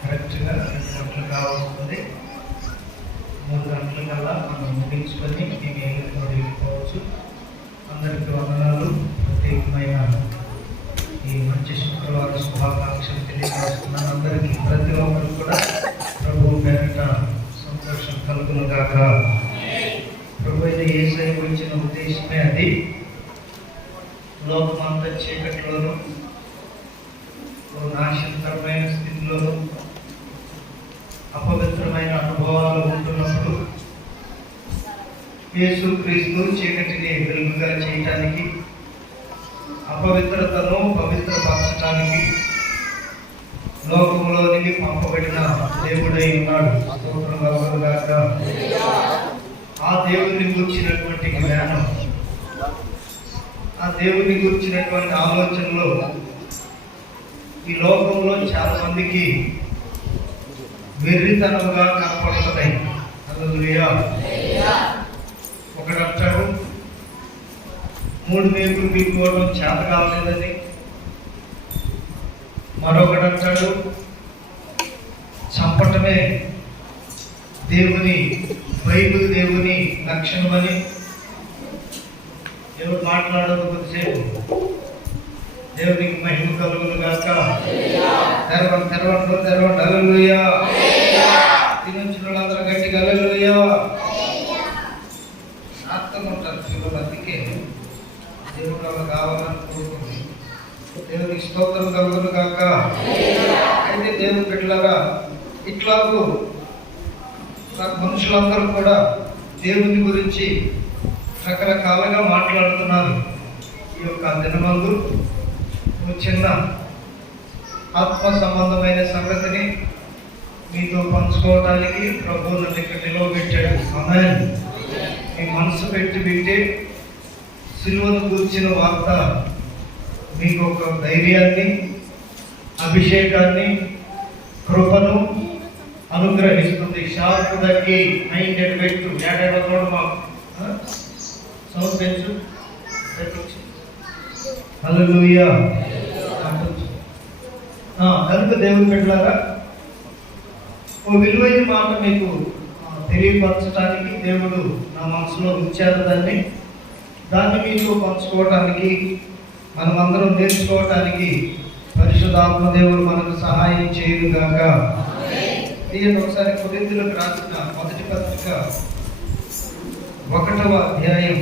కరెక్ట్గా 2 గంటలు కావస్తుంది. 3 గంటల కల్లా మనం ముగించుకొని మేము ఏదో వెళ్ళిపోవచ్చు. అందరికీ వందనాలు. ప్రత్యేకమైన ఈ మంచి శుక్రవారం శుభాకాంక్షలు తెలియజేస్తున్నాను. అందరికీ ప్రతి ఒక్కరు కూడా ప్రభువు పేరిట సంతోషం కలుగును గాక. ప్రభు అయితే యేసయ్య వచ్చిన ఉద్దేశమే అది. లోకమంతా చీకటిలోను నాశనకరమైన స్థితిలోను అపవిత్రమైన అనుభవాలు ఉంటున్నప్పుడు యేసుక్రీస్తు చీకటిని వెలుగుగా చేయటానికి, అపవిత్రతను పవిత్రపరచడానికి లోకంలోనికి పంపబడిన దేవుడై ఉన్నాడు. స్తోత్రం కలుగును గాక. ఆ దేవుని గురించినటువంటి జ్ఞానం, ఆ దేవుని గురించినటువంటి ఆలోచనలు ఈ లోకంలో చాలా మందికి వెర్రితనముగా కనపడుతున్నాయి. హల్లెలూయా. ఒకడంటాడు 3 మేకులు పీక్కోవడం చేత కావలేదని, మరొకడంటాడు చంపటమే దేవుని బైబిల్ దేవుని లక్షణమని. ఎవరు మాట్లాడదు కొద్దిసేపు. దేవునికి మహిమ కలుగును గాక. తెరవండి హల్లెలూయా. తినొచ్చిన వాళ్ళందరూ గట్టిగా హల్లెలూయా ఆత్మకుంటారు పిల్లలు. అందుకే దేవుడు అలా కావాలని కోరుకుంది. దేవునికి స్తోత్రం కలుగును గాక. అయితే దేవుని బిడ్డలారా, ఇట్లాగూ మనుషులందరూ కూడా దేవుని గురించి రకరకాలుగా మాట్లాడుతున్నారు. ఈ యొక్క దినమందు చిన్న ఆత్మ సంబంధమైన సంగతిని మీతో పంచుకోవడానికి ప్రభువు నన్ను ఇక్కడ నిలవబెట్టాడు. ఆమేన్. మీ మనసు పెట్టి వింటే సిలువను గురించిన వార్త మీకు ఒక ధైర్యాన్ని, అభిషేకాన్ని, కృపను అనుగ్రహిస్తుంది. షార్ప్ తగ్గి మైండెడ్ పెట్టు ఏడాడో మాకు సౌండ్ పెంచు. హల్లెలూయా. కనుక దేవుని బిడ్డలారా, ఓ విలువైన మాట మీకు తెలియపరచడానికి దేవుడు నా మనసులో ఉంచారు. దాన్ని మీతో పంచుకోవటానికి, మనమందరం నేర్చుకోవటానికి పరిశుద్ధాత్మ దేవుడు మనకు సహాయం చేయనుగాక. దీన్ని ఒకసారి కొరింథీయులకు రాసిన మొదటి పత్రిక 1వ అధ్యాయం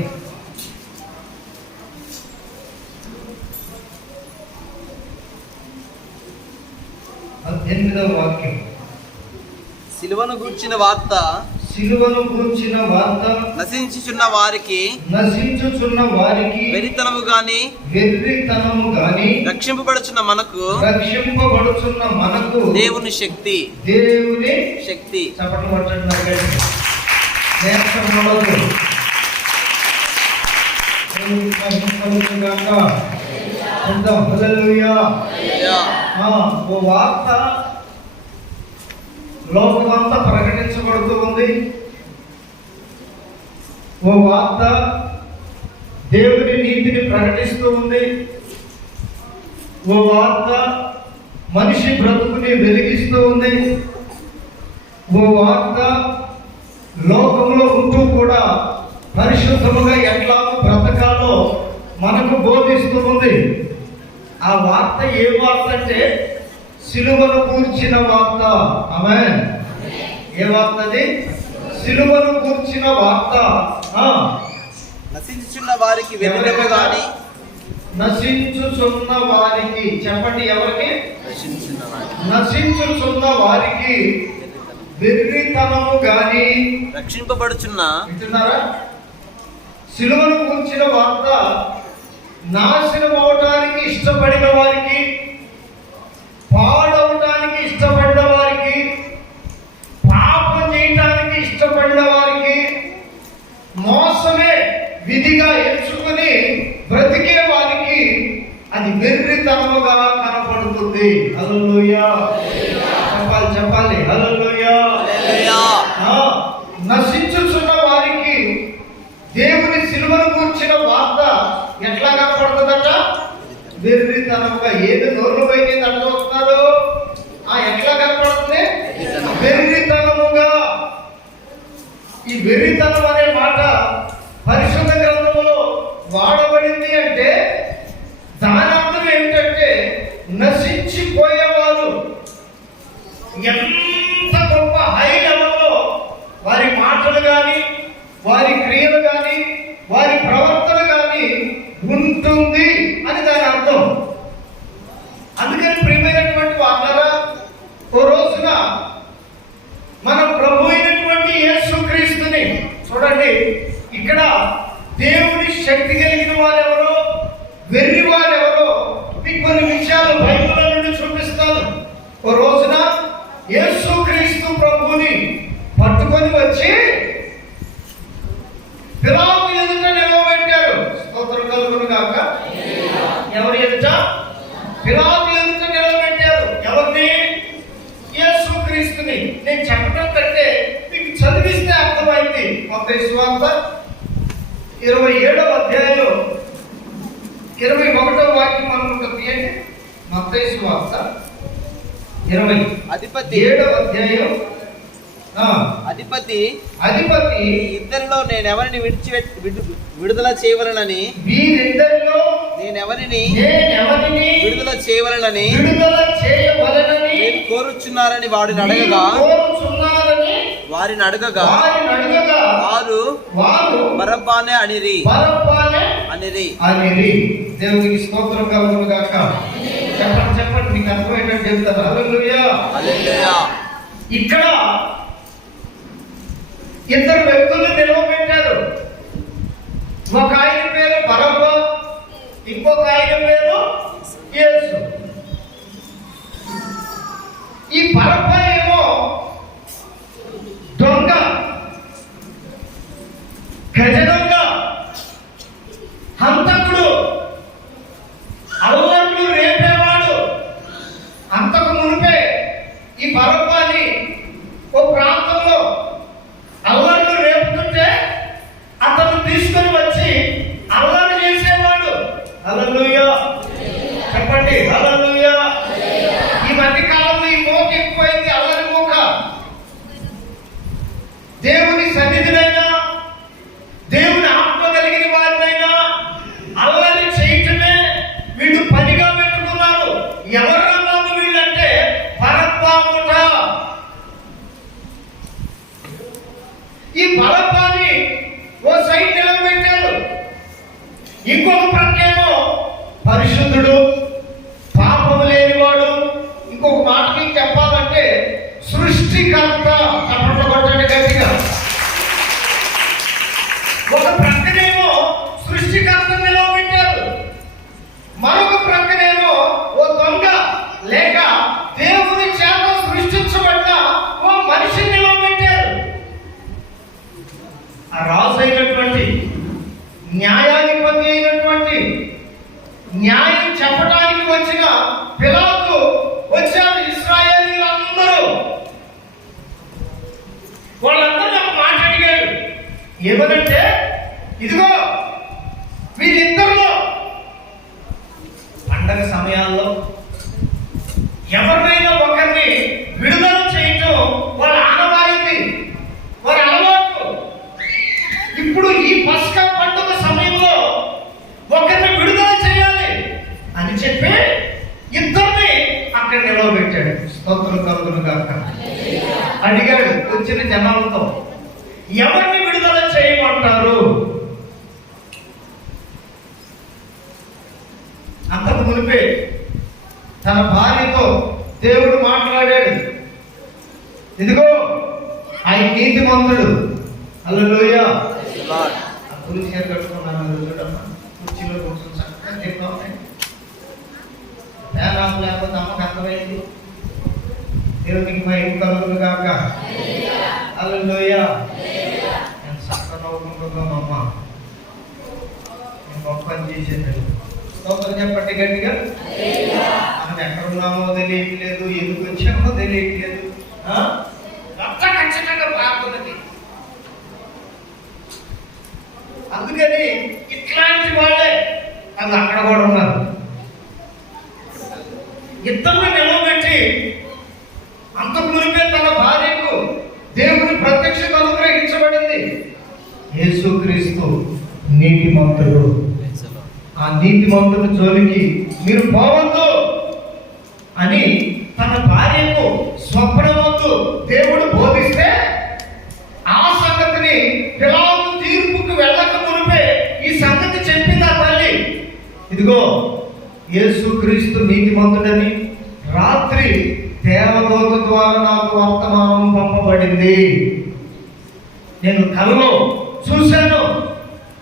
8వ వాక్యం. సిలువను గూర్చిన వార్త నశించుచున్న వారికి వెర్రితనము గాని రక్షింపబడుచున్న మనకు దేవుని శక్తి. చప్పట్లు కొట్టండి. ఓ వార్త లోకమంతా ప్రకటించబడుతూ ఉంది. ఓ వార్త దేవుని నీతిని ప్రకటిస్తూ ఉంది. ఓ వార్త మనిషి బ్రతుకుని వెలిగిస్తూ ఉంది. ఓ వార్త లోకంలో ఉంటూ కూడా పరిశుద్ధముగా ఎట్లా బ్రతకాలో మనకు బోధిస్తూ ఉంది. ఆ వార్త ఏ వార్త అంటే సిలువను గూర్చిన వార్త. ఆమేన్. ఏ వార్త అది? సిలువను గూర్చిన వార్త. నశించుచున్న వారికి వెర్రితనము గాని, నశించుచున్న వారికి, చెప్పండి ఎవరికి? నశించుచున్న వారికి వెర్రితనము గాని రక్షింపబడుచున్న, వింటున్నారా? సిలువను గూర్చిన వార్త నాశనం అవటానికి ఇష్టపడిన వారికి, పాడవటానికి ఇష్టపడిన వారికి, పాపం చేయటానికి ఇష్టపడిన వారికి, మోసమే విధిగా ఎంచుకుని బ్రతికే వారికి అది వెర్రితనముగా కనపడుతుంది. హల్లెలూయా. చెప్పాలి హల్లెలూయా. నశించుచున్న వారికి దేవుని సిలువను గూర్చిన వార్త ఎట్లా కనపడుతుందట? వెర్రితనముగా ఏది నోరు పైకి తట్టుకొస్తున్నారు? ఎట్లా కనపడుతుంది? వెర్రితనముగా. ఈ వెర్రితనం అనే మాట పరిశుద్ధ గ్రంథంలో వాడబడింది అంటే దాని అర్థం ఏమిటంటే నశించిపోయేవారు. ఎంత గొప్ప హై లెవెల్లో వారి మాటలు కానీ, వారి క్రియలు కానీ, వారి ప్రవర్తన కానీ ఉంటుంది అని దాని అర్థం. అందుకని ప్రియమైనటువంటి వార్తరా, ఓ రోజున మన ప్రభు అయినటువంటి యేసుక్రీస్తుని చూడండి. ఇక్కడ దేవుని శక్తి కలిగిన వారెవరో, వెర్రి వారెవరో మీకు కొన్ని విషయాలు బైబిల్ నుండి చూపిస్తాను. ఓ రోజున యేసుక్రీస్తు ప్రభుని పట్టుకొని వచ్చి పిలాతు ఎదుట నిలవబెట్టారు. స్తోత్రం కలుగును గాక. ఎవరి ఎదుట? పిలాతు ఎదుట నిలవబెట్టారు. ఎవరిని? యేసుక్రీస్తుని. నేను చెప్పడం కంటే మీకు చదివిస్తే అర్థమైంది. మత్తయి సువార్త 27వ అధ్యాయంలో 21వ వాక్యం అనుకుంటా తీయండి. మత్తయి సువార్త 27వ అధ్యాయం. అధిపతి ఇద్దరిలో నేనెవరిని విడుదల చేయవలనని వీరిద్దరిలో నేనెవరిని విడుదల చేయవలనని నేను కోరుచున్నారని వారిని అడగగా వారు బరబ్బానే అనిరి. దేవునికి స్తోత్రం కలుగును గాక. చెప్పండి మీకు అర్థమయ్యేటట్టు చెప్తారు. హల్లెలూయా. ఇక్కడ ఇద్దరు వ్యక్తులు నిలవబెట్టారు. ఒక ఆయన పేరు బరబ్బా, ఇంకొక ఆయన పేరు యేసు. ఈ బరబ్బా ఏమో దొంగ, గజ దొంగ, హంతకుడు, అల్లర్లు రేపేవాడు. అంతకు మునిపే ఈ బరబ్బాని ఓ ప్రాంతంలో అల్లర్లు రేపుతుంటే అతను తీసుకొని వచ్చి అల్లరి చేసేవాడు. హల్లెలూయా. చెప్పండి హల్లెలూయా. ఈ మధ్య కాలంలో ఈ మోక ఎక్కువైంది, అల్లరి మోక. దేవుని సన్నిధినైనా, దేవుని ఆత్మ కలిగిన వారినైనా అల్లరి చేయటమే వీళ్ళు పనిగా పెట్టుకున్నారు. ఎవరన్నాము వీళ్ళంటే బరబ్బాముట. ఈ బరబ్బాని ఓ సైడ్ నిలబెట్టారు. ఇంకొక ప్రక్నేమో పరిశుద్ధుడు, పాపము లేనివాడు. ఇంకొక మాటకి చెప్పాలంటే సృష్టికర్త. కొట్టండి గట్టిగా. ఒక ప్రక్కనేమో సృష్టికర్త నిలబెట్టారు, మరొక ప్రక్కనేమో ఓ దొంగ లేక దేవుని చేత సృష్టించబడిన ఓ మనిషిని నిలబెట్టారు. ఆ రాజు అయినటువంటి, న్యాయాధిపతి అయినటువంటి, న్యాయం చెప్పడానికి వచ్చిన పిలాతు వచ్చారు. ఇశ్రాయేలీయులందరూ వాళ్ళందరూ ఒక మాట అడిగారు. ఏమనంటే, ఇదిగో వీళ్ళిద్దరిలో పండగ సమయాల్లో ఎవరినైనా ఒకరిని విడుదల చేయటం వాళ్ళ ఆనవాయితీ, వారి అలవాటు. ఇప్పుడు ఈ పస్కా పండుగ సమయంలో ఒకరిని విడుదల చేయాలి అని చెప్పి ఇద్దరిని అక్కడ నిలవబెట్టాడు. స్తోత్రం కలుగును గాక. అడిగాడు వచ్చిన జనాలతో, ఎవరిని విడుదల చేయమంటారు? అంతకు మునిపే తన భార్యతో దేవుడు మాట్లాడాడు. ఇదిగో ఆయన నీతిమంతుడు. హల్లెలూయా. పులిసి కట్టుకున్నాను, కుర్చీలో కూర్చొని చక్కగా చెప్తా ఉన్నాయి. పేరాకు లేకపోతే అమ్మకు అర్థమైంది. దేవునికి మహిమ కలుగును గాక. హల్లెలూయా. నేను చక్కగా నవ్వుకుంటున్నాను. అమ్మ నేను గొప్ప పని చేసేది. స్తోత్రం చెప్పండి గట్టిగా. మనం ఎక్కడున్నామో తెలియట్లేదు, ఎందుకు వచ్చామో తెలియట్లేదు. ఖచ్చితంగా ప్రార్థనకి. అందుకని ఇట్లాంటి వాళ్ళే అది అక్కడ కూడా ఉన్నారు. ఇద్దరిని నిలవబెట్టి అంతకు మునిపే తన భార్యకు దేవుని ప్రత్యక్షత అనుగ్రహించబడింది. యేసుక్రీస్తు నీతిమంతుడు. ఆ నీతిమంతుని జోలికి మీరు పోవద్దు అని తన భార్యకు స్వప్నమందు దేవుడు బోధిస్తే ఆ సంగతిని పిలాతు తీర్పుకు వెళ్ళక మునిపే ఈ సంగతి చెప్పింది ఆ తల్లి. ఇదిగో యేసుక్రీస్తు నీతిమంతుడని రాత్రి దేవదూత ద్వారా నాకు వర్తమానం పంపబడింది, నేను కలలో చూశాను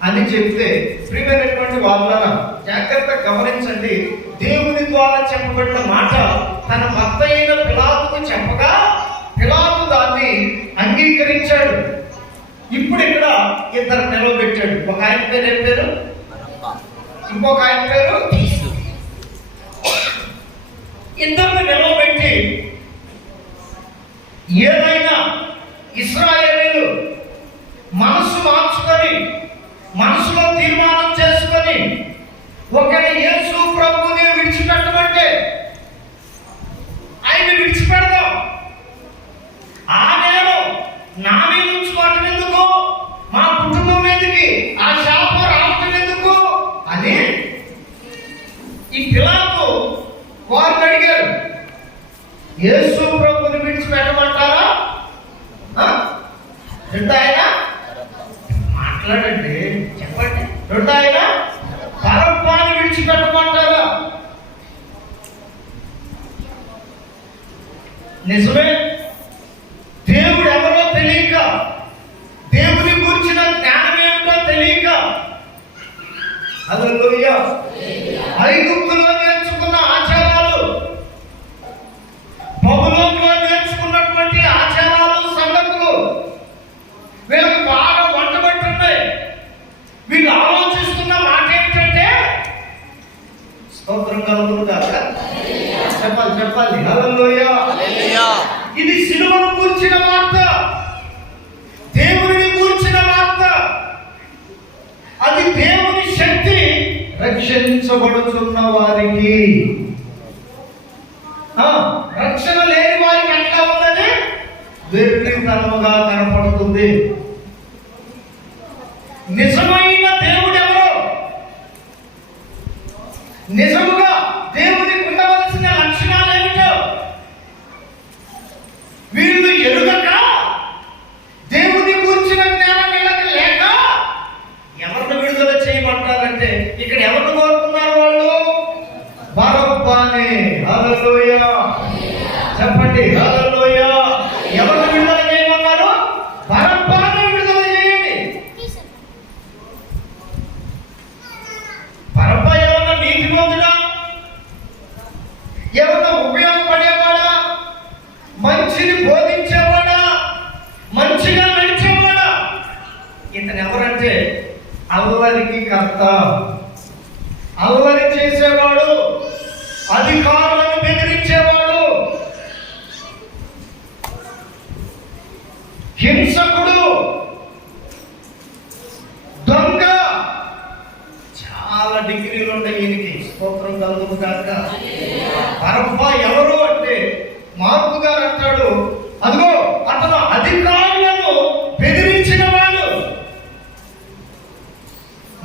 అని చెప్తే, ప్రియమైనటువంటి వాళ్ళ జాగ్రత్త గమనించండి. దేవుని ద్వారా చెప్పబడిన మాట తన భర్త అయిన పిలాతుకు చెప్పగా పిలాతు దాన్ని అంగీకరించాడు. ఇప్పుడు ఇక్కడ ఇద్దరు నిలవబెట్టాడు. ఒక ఆయన పేరు ఏం పేరు? ఇంకొక ఆయన పేరు. ఇద్దరిని నిలవబెట్టి ఏదైనా ఇశ్రాయేలీయులు మనసు మార్చుకొని మనసులో తీర్మానం చేసుకొని ఒకరి యేసు ప్రభువుని విడిచిపెట్టమంటే ఆయన విడిచిపెడదాం, ఆ నేను నా మీద ఉంచుకోవటం ఎందుకు, మా కుటుంబం మీదకి ఆ శాపం రావటం ఎందుకు అని ఈ పిలాతు వారిని అడిగారు. యేసు ప్రభువుని విడిచిపెట్టమంటారా? రెండో ఆయన మాట్లాడండి, చెప్పండి. రెండో ఆయన బరబ్బని విడిచిపెట్టమంటారా? నిజమే, దేవుడు ఎవరో తెలియక, దేవుని గురించిన జ్ఞానం ఏమిటో తెలియక, హల్లెలూయా, ఐగుప్తులో నేర్చుకున్న ఆచారాలు, బబులోనులో నేర్చుకున్నటువంటి ఆచారాలు, సంగతులు వీళ్ళకి బాగా వంటబట్టున్నాయి. వీళ్ళు ఆలోచిస్తున్న మాట ఏంటంటే, స్తోత్రం కలుగును గాక. చెప్పాలి హల్లెలూయా. ఇది సిలువను కూర్చిన వార్త, దేవుని కూర్చిన వార్త. అది దేవుని శక్తి రక్షించబడుతున్న వారికి. రక్షణ లేని వారికి ఎట్లా ఉన్నది? వెర్రితనముగా కనపడుతుంది. నిజమైన దేవుడు ఎవరో, నిజముగా దేవునికి ఉండవలసిన లక్షణాలు ఏమిటో వీళ్ళు ఎరుగక, దేవుని కూర్చిన జ్ఞానం వీళ్ళకి లేక ఎవరిని విడుదల చేయమంటారంటే ఇక్కడ ఎవరిని కోరుతున్నారు వాళ్ళు? బరబ్బనే. హల్లెలూయా, చెప్పండి హల్లెలూయా. ఎవరిని విడుదల చేయమన్నారు? బరబ్బనే విడుదల చేయండి. బరబ్బ ఏమన్నా నీతిమంతుడా? ఏమన్నా ఉపయోగపడేవాడా? మంచిని బోధించేవాడా? మంచిగా నడిచేవాడా? ఇతను ఎవరంటే అల్లరికి కర్త, అల్లరి చేసేవాడు, అధికారులను బెదిరించేవాడు, హింసకుడు, దొంగ. చాలా డిగ్రీలు ఉన్నాయి ఈయనకి. స్తోత్రం కలుగును గాక. బరబ్బా ఎవరు అంటే మార్కు గారు అంటాడు, అదిగో అతను అధికారులను బెదిరించిన వాడు.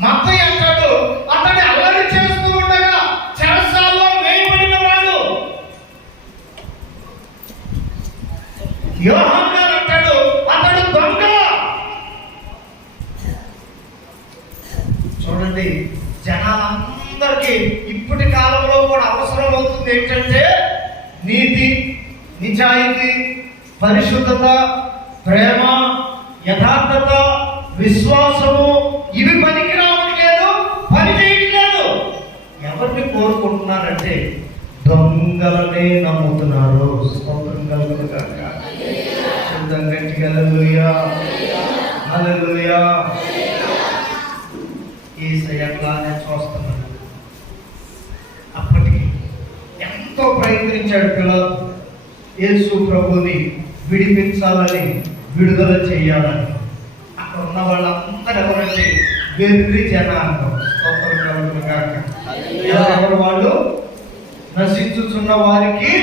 మత్తయి అంటాడు, అతడు అల్లరి చేస్తూ ఉండగా చెరసాలలో వేయబడిన వాడు. యోహాను గారు అంటాడు, అతడు దొంగ. చూడండి, జనాలందరికీ ఇప్పటి కాలంలో కూడా అవసరం అవుతుంది ఏంటంటే నీతి, నిజాయితీ, పరిశుద్ధత, ప్రేమ, యథార్థత, విశ్వాసము. ఇవి పనికి రావట్లేదు, పని చేయట్లేదు. ఎవరిని కోరుకుంటున్నారంటే దొంగలనే నమ్ముతున్నారు. స్తోత్రం కలుగును గాక. గట్టిగా హల్లెలూయా, హల్లెలూయా. యేసయ్య అట్లానే చూస్తున్నాడు. అప్పటికి ఎంతో ప్రయత్నించాడు పిలాతు యేసు ప్రభుని విడిపించాలని, విడుదల చేయాలని. అక్కడ ఉన్న వాళ్ళందరూ ఎవరంటే వెర్రి జనాంగం. స్తోత్రం కలుగును గాక. ఎవరు వాళ్ళు? నశించుచున్న వారికి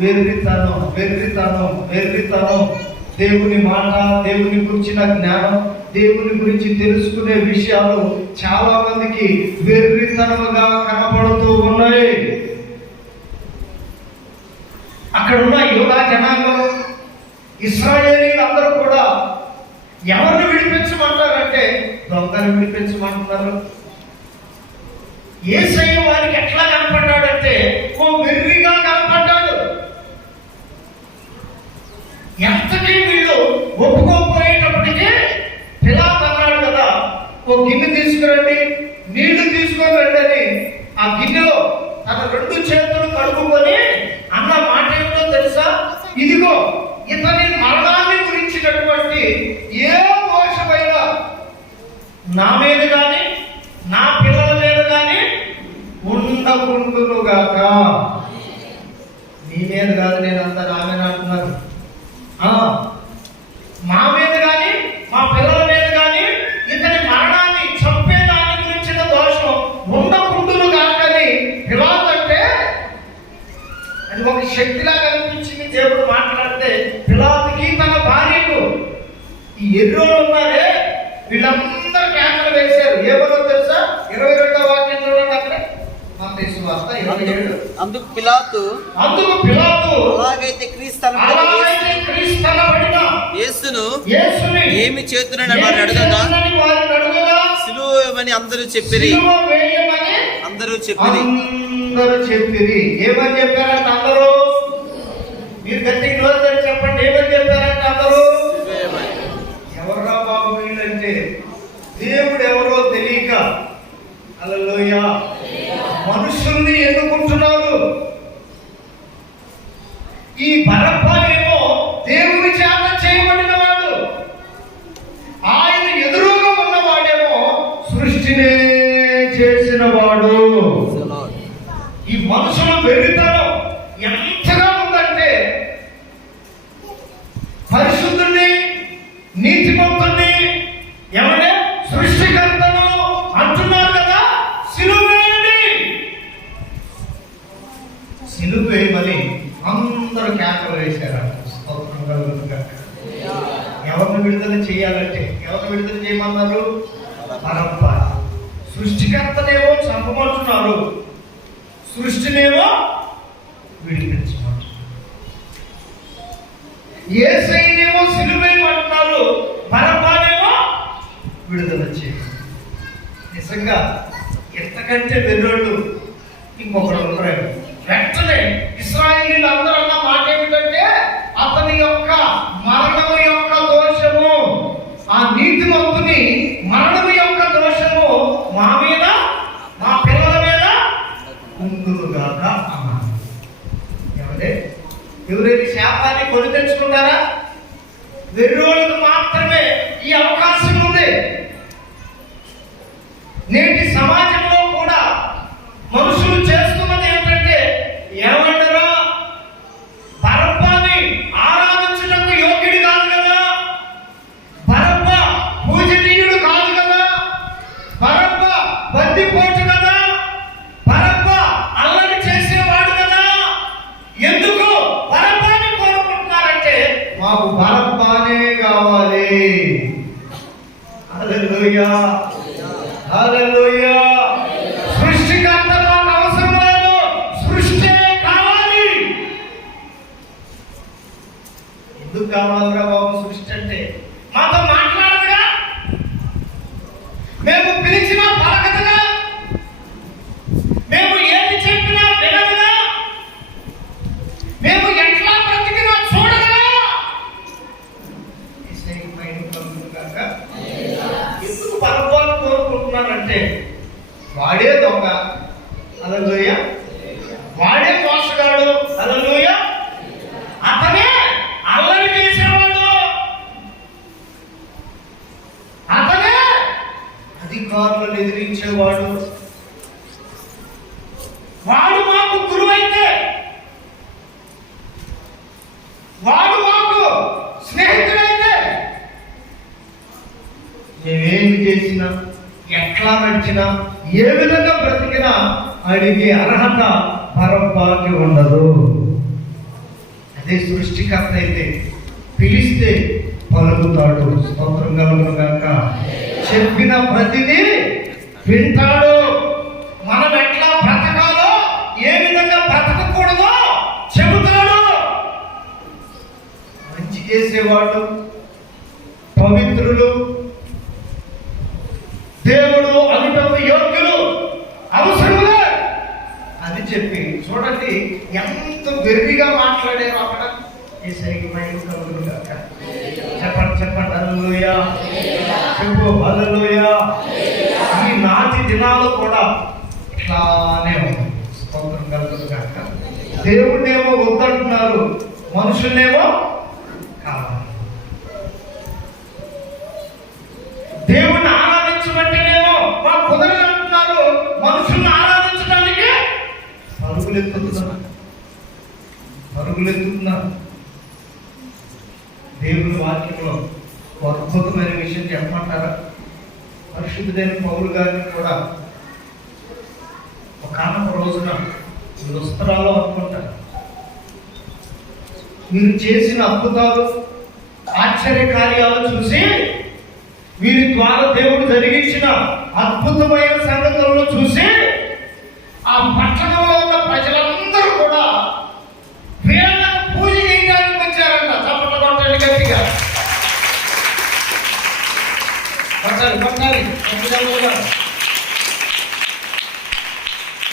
వెర్రితనం. దేవుని మాట, దేవుని గురించిన జ్ఞానం, దేవుని గురించి తెలుసుకునే విషయాలు చాలా మందికి వెర్రితనముగా కనపడుతూ ఉన్నాయి. అక్కడ ఉన్న యూదా జనాంగం, ఇశ్రాయేలీలు అందరూ కూడా ఎవరిని విడిపించమంటారంటే దొంగను విడిపించమంటున్నారు. యేసయ్య వారికి ఎట్లా కనపడ్డాడంటే ఓ వెర్రిగా కనపడ్డాడు. ఎంతకీ వీళ్ళు ఒప్పుకోపోయేటప్పటికీ పిలాతు అన్నాడు కదా, ఓ గిన్నె తీసుకురండి, నీళ్లు తీసుకొని రండి అని ఆ గిన్నెలో తన 2 చేతులు కడుక్కొని అన్న మాట ఏమిటో తెలుసా? ఇదిగో ఇతని మరణాన్ని గురించినటువంటి ఏ దోషమైనా నా మీద కానీ నా పిల్లల మీద కానీ ఉండకుండునుగాక. నీ మీద కాదు, నేను అంతా నా మీద అంటున్నారు. మా మీద కానీ మా పిల్లల మీద కానీ ఇతని మరణాన్ని చంపే దాని గురించిన దోషం ఉండకుండునుగాక అని పిలాతు అంటే అది ఒక శక్తిలాగా అనిపించింది. దేవుడు మాట్లాడితే పిలాతుకి తన భార్యకు ఈ ఎర్రోళ్ళు ఉన్నారే వీళ్ళందరూ కేకలు వేశారు. ఏమో తెలుసా? 22వ వాక్యం చూడండి. అక్కడ మత్తయి సువార్త 27. అందుకు పిలాతు అలాగైతే క్రీస్తనబడిన యేసును యేసుని ఏమి చేతునని వారిని అడగగా సిలువ వేయమని అందరూ చెప్పిరి. అందరూ చెప్పిరి. ఏమని చెప్పారంట అందరూ? మీరు గట్టిగా రోజు చెప్పండి. ఏమని చెప్పారంట అందరూ? ఎవర్రా బాబు వీళ్ళంటే దేవుడు ఎవరో తెలియక హల్లెలూయా మనుషుల్ని ఎన్నుకుంటున్నారు. ఈ బరబ్బా ఏమో దేవుని చేత చేయబడిన వాడు, ఆయన ఎదురుగా ఉన్నవాడేమో సృష్టినే చేసిన వాడు. ఈ మనుషుల వెర్రితనం ఎంతగా ఉందంటే పరిశుద్ధుని నీతిమంతుని ఎవడే సృష్టికర్తను అంటున్నారు కదా, సిలువ వేయమని అందరూ కేకలు వేశారు. ఎవరిని విడుదల చేయాలంటే ఎవరిని విడుదల చేయమన్నారు? బరబ్బా. సృష్టికర్తనేమో చంపమంటున్నారు, సృష్టినేమో విడిపించమంటున్నారు. యేసయ్యనేమో సిలువ వేయమంటున్నారు, బరబ్బానేమో విడుదల చేయమని. నిజంగా ఎంతకంటే వెర్రోళ్ళు ఇంకొకరు ఉన్నారు. వెంటనే ఇశ్రాయేలీయులు అందరూ అన్న మాట ఏమిటంటే అతని యొక్క మరణము యొక్క దోషము, ఆ నీతిమంతుని మరణము యొక్క దోషము మా మీద మా పిల్లల మీద ఉండునుగాక అన్నారు. ఎవరైతే శాపాన్ని కొని తెచ్చుకుంటారా? వెర్రోళ్ళకు మాత్రమే ఈ అవకాశం ఉంది. నేటి సమాజంలో కూడా మనుషులు చేస్తున్నది ఏంటంటే ఏమంటారా, బరబ్బాని ఆరాధించడానికి యోగ్యుడు కాదు కదా, బరబ్బా పూజనీయుడు కాదు కదా, బరబ్బా బందిపోటు కదా, బరబ్బా అల్లరి చేసేవాడు కదా. ఎందుకు బరబ్బాని కోరుకుంటున్నారంటే మాకు బరబ్బానే కావాలి. హల్లెలూయా హల్లెలూయా. సృష్టికర్త మాకు అవసరం లేదు, సృష్టి కావాలి. ఎందుకు కావాలిరా బాబు సృష్టి అంటే? మాతో మాట్లాడదుగా, మేము పిలిచినా పలకదుగా, మేము ఏది చెప్పినా వినదుగా, మేము ఎట్లా బ్రతికినా చూడదుగా. ఎందుకు బరబ్బాను కోరుకుంటున్నారంటే వాడే దొంగ, హల్లెలూయా, వాడే మోసగాడు, హల్లెలూయా, అతనే అల్లరి చేసేవాడు, అతనే అధికారులను ఎదిరించేవాడు. వాడు మాకు గురువైతే, వాడు మాకు స్నేహితుడైతే మేమేమి చేసినా ఎట్లా నడిచినా ఏ విధంగా బ్రతికినా అడిగే అర్హత బరబ్బాకి ఉండదు. అదే సృష్టికర్త అయితే పిలిస్తే పలుకుతాడు. స్తోత్రం కలుగును గాక. చెప్పిన ప్రతిదీ వింటాడు. మనం ఎట్లా బ్రతకాలో, ఏ విధంగా బ్రతకకూడదో చెబుతాడు. మంచి చేసేవాడు, పవిత్రులు, దేవుడు అనుటకు యోగ్యులు, అవసరములే అని చెప్పి చూడండి ఎంత వెర్రిగా మాట్లాడారు అక్కడ. యేసయ్యకి మహిమ కలుగును గాక. చెప్పండి చెప్పండి హల్లెలూయా. చెప్పు హల్లెలూయా. ఈ నాటి దినాలు కూడా ఇట్లానే ఉంది. స్తోత్రం కలుగును గాక. దేవుడినేమో వద్దంటున్నారు, మనుషుల్నేమో కావాలి. దేవుణ్ణి ఆరాధించమంటేనేమో మాకు కుదరదంటున్నారు, మనుషుల్ని ఆరాధించడానికి పరుగులెత్తుతున్నారు. దేవుని వాక్యంలో ఒక అద్భుతమైన విషయం చెప్పమంటారా? పరిశుద్ధుడైన పౌలు గారిని కూడా ఒకనొక రోజున లుస్త్రాలో అనుకుంటారు, మీరు చేసిన అద్భుతాలు, ఆశ్చర్య కార్యాలు చూసి, వీరి ద్వారా దేవుడు జరిగించిన అద్భుతమైన సంగతులను చూసి ఆ పట్టణంలో ఉన్న ప్రజలందరూ కూడా వీళ్ళకు పూజ చేయడానికి వచ్చారంట. చప్పట్లు కొట్టాలి గట్టిగా. కొట్టాలి.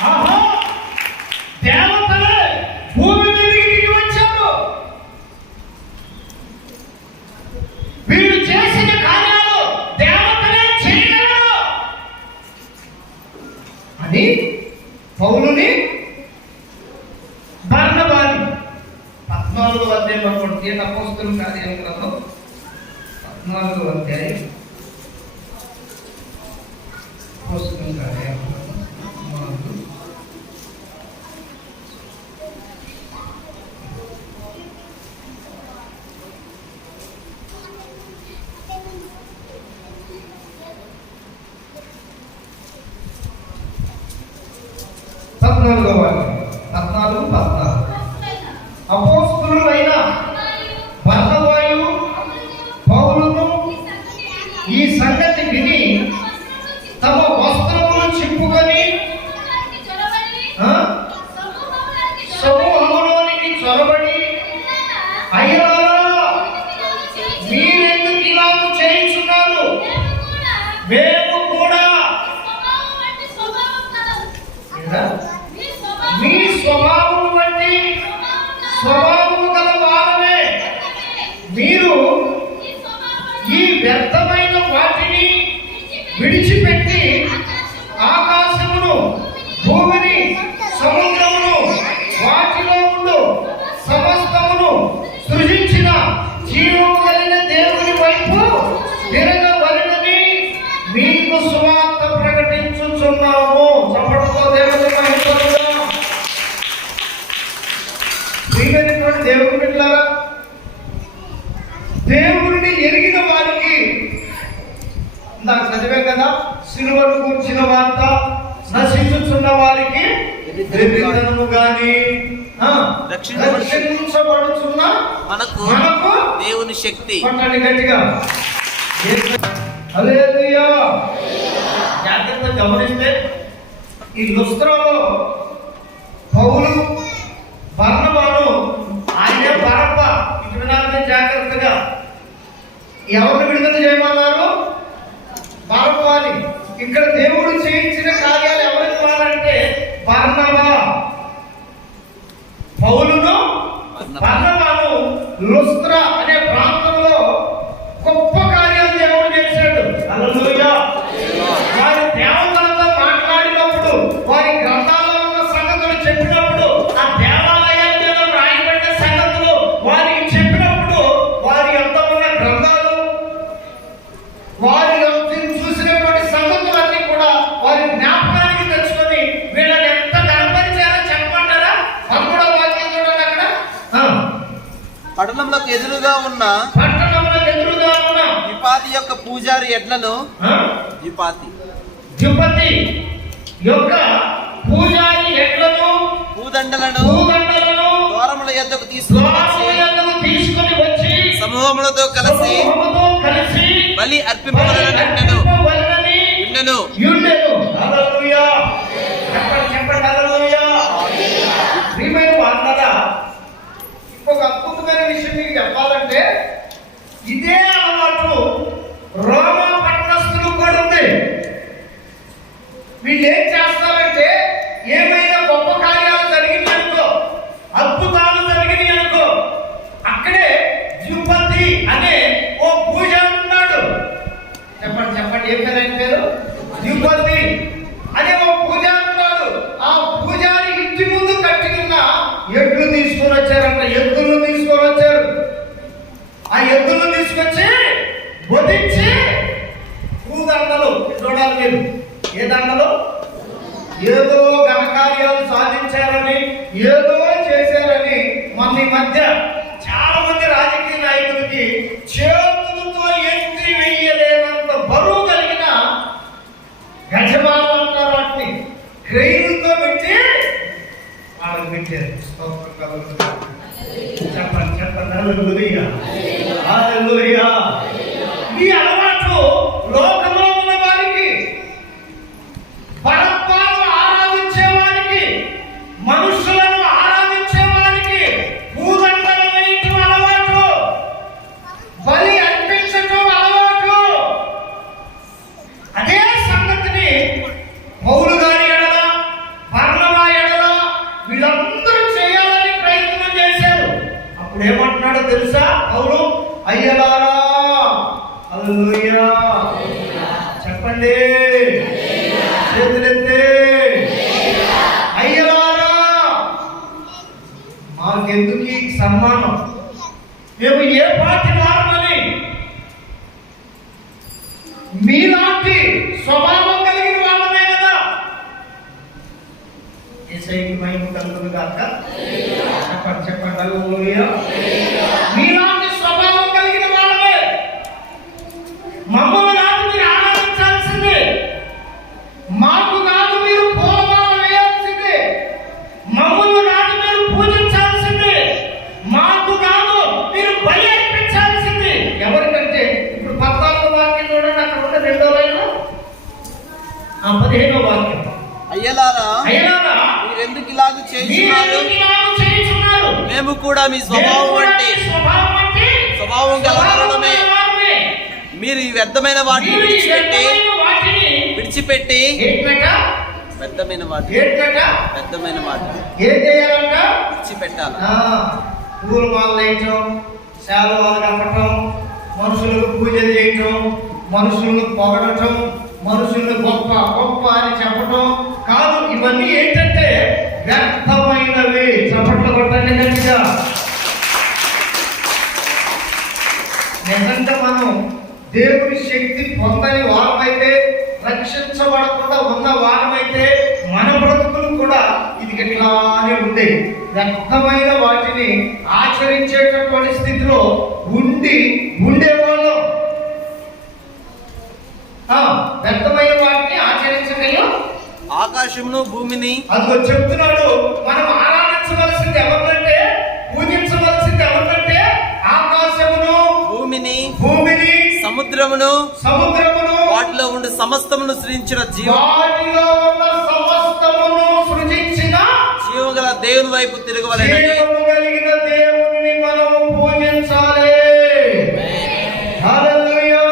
ఆహా, దేవతలే భూమి మీదకి దిగి వచ్చారు. వీళ్ళు చేసిన కార్యాలు దేవతలే చేయగలరు అని పౌలుని, బర్నబాని 14వ అధ్యాయం అనుకోండి. అపోస్తలుల కార్యాల గ్రంథం 14వ అధ్యాయం. అపోస్తలుల కార్యాల గ్రంథం 14 అపోస్తలులైన బర్నబాయు, పౌలును ఈ సంగతి విని తమ వస్త్రములు చింపుకొని సమూహంలోనికి చొరబడి, అయ్యా మీరెందుకు ఇలా చేయించున్నారు? మేము కూడా మీ స్వభావం వంటి స్వభావము గల వారమే. మీరు ఈ వ్యర్థమైన వాటిని విడిచిపెట్టి ఆకాశమును, భూమిని, సముద్రమును, వాటిలో ఉండు సమస్తమును సృజించిన జీవము కలిగిన దేవుని వైపు తిరగవలెనని మీకు సువార్త ప్రకటించుచున్నాము. చప్పట్లతో దేవుని మహిమపరుద్దాం. ప్రియమైనటువంటి దేవుని బిడ్డలారా, దేవుడిని ఎరిగిన వారికి, ఇందాక చదివే కదా, సిలువను కూర్చిన వార్త, నశించుచున్న వారికి విభిన్నము గాని రక్షించబడుచున్న మనకు దేవుని శక్తి. పట్టండి గట్టిగా. హల్లెలూయా. జాగ్రత్తగా గమనిస్తే ఈ లుస్త్రాలో పౌలు, బర్నబాను, ఆయనే బరబ్బ. ఇటు వినాలంటే జాగ్రత్తగా. ఎవరిని విడుదల చేయమన్నారు? బరబ్బాని. ఇక్కడ దేవుడు చేయించిన కార్యాలు ఎవరి ద్వారా అంటే బర్నబా. పౌలును, బర్నబాను లుస్త్రా అనే ప్రాంతంలో గొప్ప కార్యాలు దేవుడు చేశాడు. హల్లెలూయా. వారి దేవతలతో మాట్లాడినప్పుడు, వారి గ్రంథాల్లో ఉన్న సంగతులు చెప్పినప్పుడు, ఆ దేవాలయాల మీద రాయబడిన సంగతులు వారికి చెప్పినప్పుడు, వారి అంత ఉన్న గ్రంథాలు, వారి చూసినటువంటి సంగతులన్నీ కూడా వారి జ్ఞాపకానికి తెచ్చుకొని వీళ్ళని ఎంత కనపరిచారో చెప్పమంటారా? 11వ వాక్యం చూడండి అక్కడ. పట్టణంలోకి ఎదురుగా ఉన్న ద్విపాతి యొక్క పూజారి ఎడ్లను, ద్విపాతి యొక్క పూజారి ఎడ్లను పూదండలను ద్వారముల యొద్దకు తీసుకొని వచ్చి సమూహములతో కలిసి బలి అర్పింపవలెనను యుండెను. హల్లెలూయా. చెప్పండి హల్లెలూయా. ప్రియమైన వారందరా, ఇంకొక అద్భుతమైన విషయం మీకు చెప్పాలంటే, ఇదే అలవాటు రోమా పట్టణస్థులకు కూడా ఉంది. వీళ్ళు ఏం చేస్తారంటే, ఏమైనా గొప్ప కార్యాలు జరిగినాయి అనుకో, అద్భుతాలు జరిగినాయి అనుకో, అక్కడే ద్యుపతి అనే ఓ పూజారి ఉన్నాడు. చెప్పండి ఏం పేరు? ఆయన పేరు ద్యుపతి అనే ఓ పూజారి ఉన్నాడు. ఆ పూజారి ఇంటి ముందు కట్టిన ఎడ్లు తీసుకొని వచ్చారంట. ఎద్దులను తీసుకొని వచ్చారు. ఆ ఎద్దులను తీసుకొచ్చి వధించి పూదండలు చూడాలి మీరు. ఏ దండలు? ఏదో ఘనకార్యాలు సాధించారని, ఏదో చేశారని మన ఈ మధ్య చాలా మంది రాజకీయ నాయకులకి చేతులతో ఎత్తి వెయ్యలేనంత బరువు కలిగిన గజమాలు అంటారు. వాటిని క్రెయిన్తో పెట్టి వాళ్ళకి పెట్టారు. చెప్పండి హల్లెలూయా. హల్లెలూయా. ఈ అలవాటు లోకంలో ఉన్న వారికి, పరత్వాలను ఆరాధించే వారికి, మనుషులను ఆరాధించే వారికి పూదండలు వేయటం అలవాటు, బలి అర్పించటం అలవాటు. అదే సంగతిని పౌలు గారి ఎడల, బర్నబా ఎడల వీళ్ళందరూ చేయాలని ప్రయత్నం చేశారు. అప్పుడు ఏమంటున్నాడో తెలుసా పౌలు? అయ్యలారా. హల్లెలూయా. చెప్పండి చేతులెత్తే. అయ్యలారా, మాకెందుకు ఈ సన్మానం? మేము ఏ పార్టీ వారమని? మీలాంటి స్వభావం కలిగిన వాళ్ళమే కదా. యేసయ్యకి మహిమ కలుగును గాక. చెప్పండి హల్లెలూయా. మీలాంటి స్వభావం కలిగిన వాళ్ళమే. మమ్మల్ని కాదు మీరు ఆరాధించాల్సిందే, మాకు కాదు మీరు పూలమాల వేయాల్సిందే, మమ్మల్ని కాదు మీరు పూజించాల్సిందే, మాకు కాదు మీరు బలి అర్పించాల్సిందే. ఎవరికంటే ఇప్పుడు 14వ వాక్యం చూడండి, అక్కడ ఉన్న 2వ లైన్, 15వ వాక్యం. అయ్యలారా, మీరెందుకు ఇలాగ చేయుచున్నారు? మేము కూడా మీ స్వభావం గలవారమే. మీరు ఈ వ్యర్థమైన వాటిని విడిచిపెట్టి వ్యర్థమైన వాటి ఏం చేయాలంట? విడిచిపెట్టాలి. పూలు మాలలు వేయటం, శాలువాలు కప్పటం, మనుషులకు పూజలు చేయటం, మనుషులను పొగడటం, మనుషులను గొప్ప గొప్ప అని చెప్పటం కాదు. ఇవన్నీ ఏంటంటే వ్యర్థమైనవి. చప్పట్లు కొట్టండి గట్టిగా. నిజంగా మనం దేవుని శక్తి పొందని వారమైతే, రక్షించబడకుండా ఉన్న వారమైతే, మన బ్రతుకులు కూడా ఇది ఇట్లానే ఉండే వ్యర్థమైన వాటిని ఆచరించేటటువంటి స్థితిలో ఉండేవాళ్ళం. వ్యర్థమైన వాటిని ఆచరించగలం. ఆకాశమును భూమిని అదిగో చెప్తున్నాడు. మనం ఆరాధించవలసింది ఎవరినంటే, పూజించవలసింది ఎవరినంటే ఆకాశమును, భూమిని, సముద్రమును, వాటిలో ఉండే సమస్తమును సృజించిన జీవగల దేవుని వైపు తిరగవలెనని. దేవుని మనము పూజించాలి. హల్లెలూయా.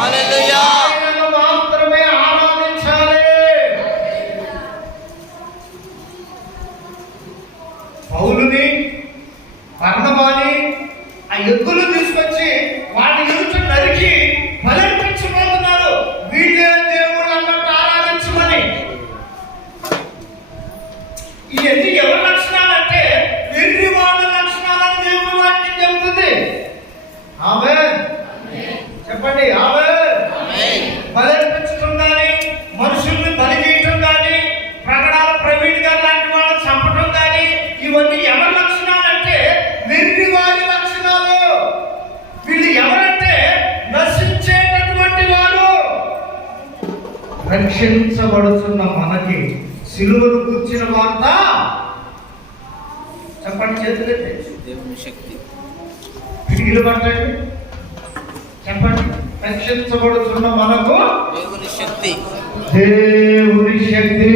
హల్లెలూయా. ఆయనను మాత్రమే ఆరాధించాలి. పౌలుని, బర్నబాని ఆ ఎద్దులు తీసుకొచ్చి వాటిని ఎదుట నరికి బలర్పించబోతున్నారు. వీళ్ళే దేవుడు అన్నట్టు ఆరాధించమని. ఇవన్నీ ఎవరి లక్షణాలంటే వెర్రి వాళ్ళ లక్షణాలని దేవుని వాక్యం చెబుతుంది. ఆమేన్. చెప్పండి ఆమేన్. బలర్పించడం కానీ, మనుషుల్ని బలి చేయటం కానీ, ప్రకటాల ప్రవీణ్ గారు లాంటి వాళ్ళని చంపడం కానీ, ఇవన్నీ ఎవరి లక్షణాలంటే వెర్రి వారి లక్షణాలు. వీళ్ళు ఎవరంటే నశించేటటువంటి వారు. రక్షించబడుతున్న మనకి సిలువను కూర్చిన వార్త చెప్పండి, చేతులైతే దేవుని శక్తి. పిడికిలు పట్టండి, చెప్పండి. రక్షించబడుతున్న మనకు దేవుని శక్తి. దేవుని శక్తి.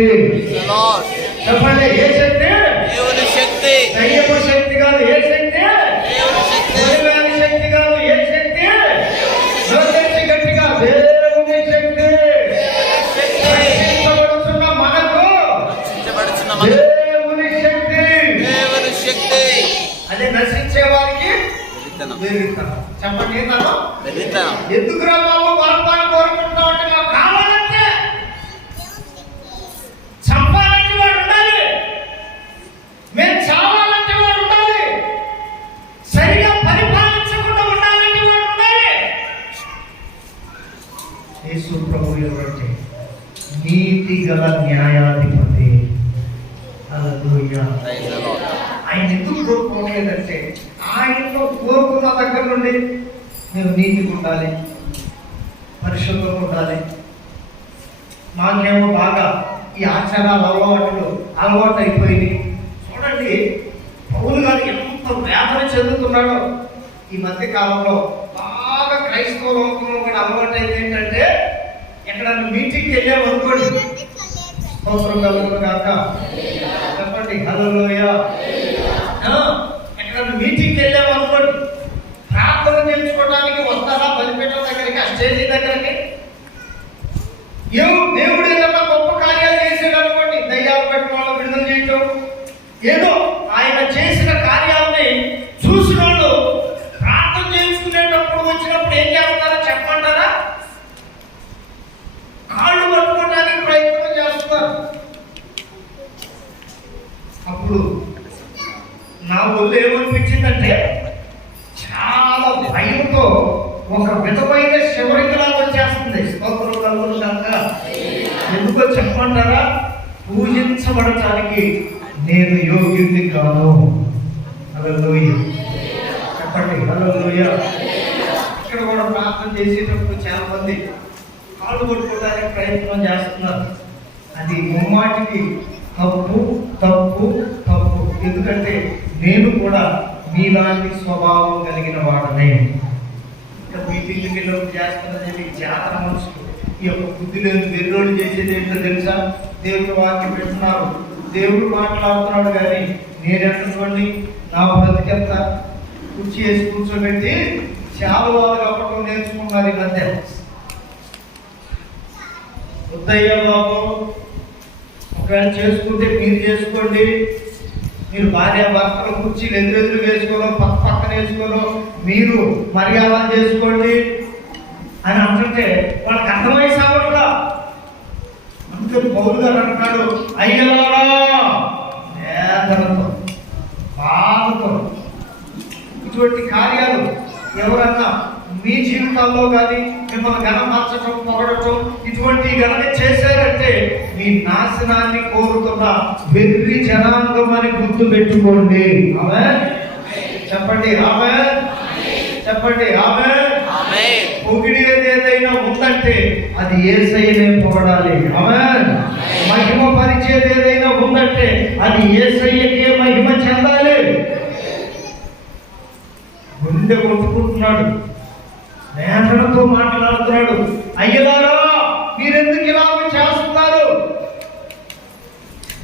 చెప్పండి, ఏ శక్తి? దేవుని శక్తి. దయ్యపు శక్తి కాదు, ఏ శక్తి? దేవుని శక్తి. దైవాని శక్తి కాదు, ఏ శక్తి? లోకేసి గట్టిగా దేవుని శక్తి. రక్షించబడుతున్న మనకు దేవుని శక్తి. దేవుని శక్తి. అదే నశించే వారికి వెర్రితనం. వెర్రితనం. చెప్పండి, ఏంటన్నా? వెర్రితనం. ఎందుకురా బాబు పరపాన్ని కోరుకుంటున్నావు అంటే మాకు కావాలంటే చంపాలంటే వాడు ఉండాలి, మేము చావాలంటే వాడు ఉండాలి, సరిగా పరిపాలించకుండా ఉండాలంటే వాడు ఉండాలి. యేసు ప్రభు ఎవరంటే నీతి గల న్యాయాధిపతి. హల్లెలూయా. Praise the Lord. ఆయన ఎందుకు కోరుకోలేదంటే ఆయనలో కోరుకున్న దగ్గర నుండి మేము నీతిగా ఉండాలి, పరిశుభ్రంగా ఉండాలి. మాకేమో బాగా ఈ ఆచారాలు అలవాటు అయిపోయింది. చూడండి, పౌలు గారు ఎంత వేదన చెందుతున్నాడో ఈ మధ్య కాలంలో. బాగా క్రైస్తవ లోకంలో కూడా అలవాటు అయితే ఏంటంటే ఎక్కడన్నా మీటింగ్కి వెళ్ళామనుకోండి, స్తోత్రం కలుగును గాక, చెప్పండి హల్లెలూయా. ఎక్కడన్నా మీటింగ్కి వెళ్ళామనుకోండి, ప్రార్థన చేయించుకోవడానికి వస్తారా బలిపీఠం దగ్గరికి, ఆ స్టేజీ దగ్గరికి. దేవుడు ఏదన్నా గొప్ప కార్యాలు చేసాడు అనుకోండి, దయ్యాలు పెట్టిన వాళ్ళు విడుదల చేయటం, ఏదో ఆయన చేసిన కార్యాలని చూసిన వాళ్ళు ప్రార్థన చేయించుకునేటప్పుడు వచ్చినప్పుడు ఏం చేస్తారో చెప్పమంటారా? కాళ్ళు పట్టుకోవడానికి ప్రయత్నం చేస్తున్నారు. అప్పుడు నా ఒళ్ళు ఏమనిపించిందంటే చాలా భయంతో ఒక విధమైన శివరికలాగా వచ్చేస్తుంది. స్తోత్రం కలుగును గాక. ఎందుకో చెప్పమంటారా? పూజించబడటానికి నేను యోగ్యుడిని కాను. హల్లెలూయా. చెప్పండి హల్లెలూయా. ఇక్కడ కూడా ప్రార్థన చేసేటప్పుడు చాలా మంది కాళ్ళు పట్టుకోవడానికి ప్రయత్నం చేస్తున్నారు. అది ముమ్మాటికి తప్పు తప్పు తప్పు. ఎందుకంటే నేను కూడా మీలాంటి స్వభావం కలిగిన వాడనే. ఇంకా మీటింగ్కి వెళ్ళి చేస్తున్నది జాతర మనుషులు. ఈ యొక్క బుద్ధి లేదు వెర్రోళ్ళు చేసేది ఏంటో తెలుసా? దేవుడు వాక్యం పెడుతున్నారు, దేవుడు మాట్లాడుతున్నాడు, కానీ నేనెంతమంది నా బ్రతికెంత కుర్చీ వేసి కూర్చోబెట్టి చాలా వాళ్ళు అప్పట్లో నేర్చుకున్నారు. ఈ మధ్య వద్దయ్యా బాబు, ఒకవేళ చేసుకుంటే మీరు చేసుకోండి, మీరు భార్య భర్తలు కుర్చీలు ఎదురెదురు వేసుకోవడం, పక్క పక్కన వేసుకోవడం, మీరు మర్యాద చేసుకోండి అని అంటుంటే వాళ్ళకి అర్థమై సాగట్లా. అందుకని పౌలు గారు అంటున్నాడు, అయ్యలారా వేదనతో బాధతో ఇటువంటి కార్యాలు ఎవరన్నా మీ జీవితాల్లో కానీ మిమ్మల్ని గణపరచటం పొగడటం ఇటువంటి గణన చేశారంటే మీ నాశనాన్ని కోరుతున్న వెర్రి జనాంగం అని గుర్తు పెట్టుకోండి. ఆమేన్ చెప్పండి, ఆమేన్ చెప్పండి, ఆమేన్. పొగిడేది ఏదైనా ఉందంటే అది యేసయ్యనే పొగడాలి. ఆమేన్. మహిమ పరిచేది ఏదైనా ఉందంటే అది యేసయ్యకే మహిమ చెందాలి. గుండె కొట్టుకుంటున్నాడు, వేదనతో మాట్లాడుతున్నాడు. అయ్యలారా, మీరెందుకు ఇలా చేస్తున్నారు?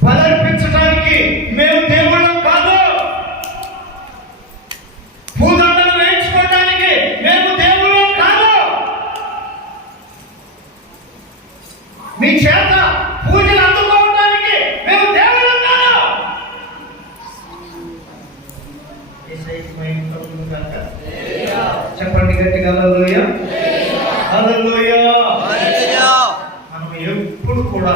బలర్పించడానికి మేము దేవుళ్ళం కాదు, పూదండలు వేయించుకోవడానికి మేము దేవుళ్ళం కాదు, మీ చేత పూజలు అందుకోవడానికి మేము దేవుళ్ళం కాదు. చెప్పండి గట్టిగా హల్లెలూయా, హల్లెలూయా. మనం ఎప్పుడు కూడా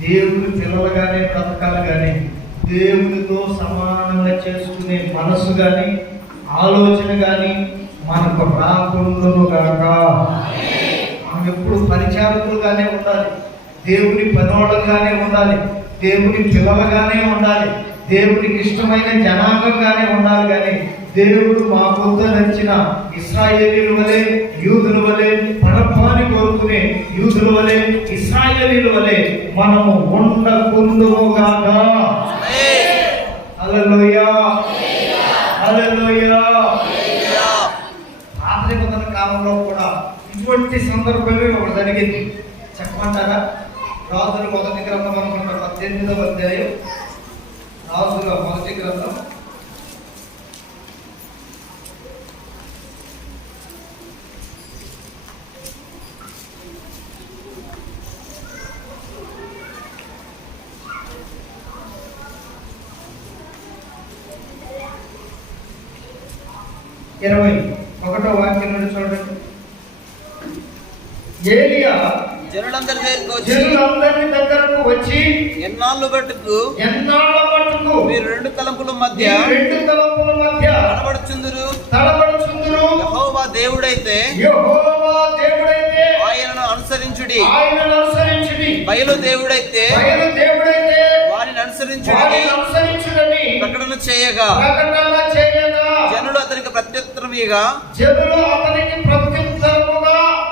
దేవుని పిల్లలుగానే బ్రతకాలి, కానీ దేవునితో సమానంగా చేసుకునే మనసు కానీ ఆలోచన కానీ మనకు రాకుండును గాక. మనం ఎప్పుడు పరిచారకులుగానే ఉండాలి, దేవుని పనోళ్ళగానే ఉండాలి, దేవుని పిల్లలుగానే ఉండాలి, దేవునికి ఇష్టమైన జనాంగంగానే ఉండాలి. కానీ దేవుడు మా కొత్త నచ్చిన ఇశ్రాయేలీల వలె, యూదుల వలె, పరపాని కోరుకునే యూదుల వలె, ఇశ్రాయేలీల వలె మనము ఉండకుందుముగాక. అటువంటి సందర్భమే ఒకటి జరిగింది. చెప్పమంటారా? రాజుల మొదటి గ్రంథం అనుకుంటారు, 18వ అధ్యాయం. రాజుల మొదటి గ్రంథం 21వ వాక్యం నుండి చూడండి. ఏలియా జనులందరి దగ్గరకు వచ్చి, ఎన్నాళ్ళ మట్టుకు మీరు రెండు తలంపుల మధ్య తడబడుచుందురు. యెహోవా దేవుడైతే ఆయనను అనుసరించుడి. బయలు దేవుడైతే వారిని అనుసరించుడి ప్రకటన చేయగా జనులు అతనికి ప్రత్యుత్తరముగా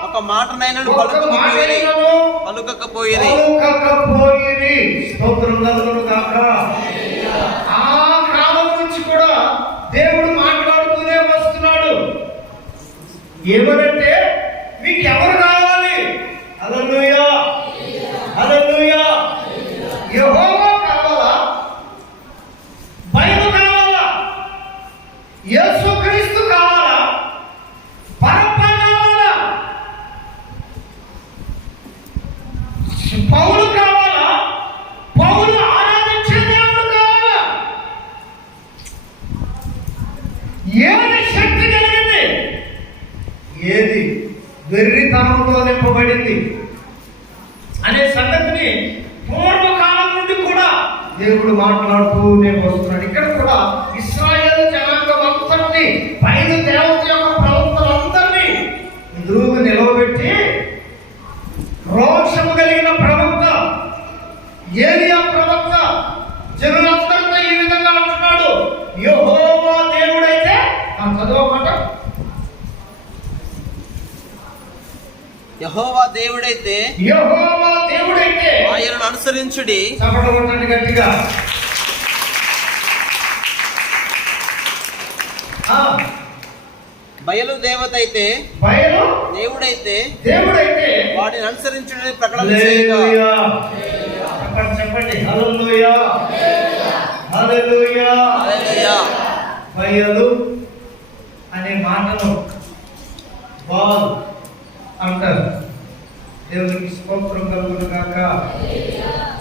ఒక మాటనైనను పలుకకపోయిరి. స్తోత్రం కలుగును గాక. ఆ కాలం నుంచి కూడా దేవుడు మాట్లాడుతూనే వస్తున్నాడు. ఏమనంటే, మీకెవరు కావాలి? హల్లెలూయా, హల్లెలూయా. యెహోవా కావాలా? బయలు కావాలా? యేసుక్రీస్తు కావాలా? పరప్ప కావాలా? పౌలు కావాలా? పౌలు ఆరాధించే దేవుడు కావాలా? ఏది శక్తి కలిగింది? ఏది వెర్రితనంతో నింపబడింది అనే సంగతిని పూర్వకాలం నుండి కూడా దేవుడు మాట్లాడుతూనే వస్తున్నాడు. ఇక్కడ కూడా ఇశ్రాయేలు జనాంగం అంతటిని, బయలు దేవత యొక్క ప్రవక్తలందరినీ ఎదురుగా నిలవబెట్టి, రోషము కలిగిన ప్రవక్త ఏలియా ప్రవక్త జనులందరితో ఈ విధంగా అంటున్నాడు, యెహోవా దేవుడైతే, చదవమాట, యెహోవా దేవుడైతే ఆయనను అనుసరించుడి. చప్పట్లు కొట్టండి గట్టిగా. బయలు దేవతైతే దేవుడైతే వాటిని అనుసరించుడి ప్రకటన చేయగా. చెప్పండి హల్లెలూయా, హల్లెలూయా, హల్లెలూయా. బయలు అనే మాటను బాల్ అంటారు. దేవునికి స్తోత్రం కలుగును గాక.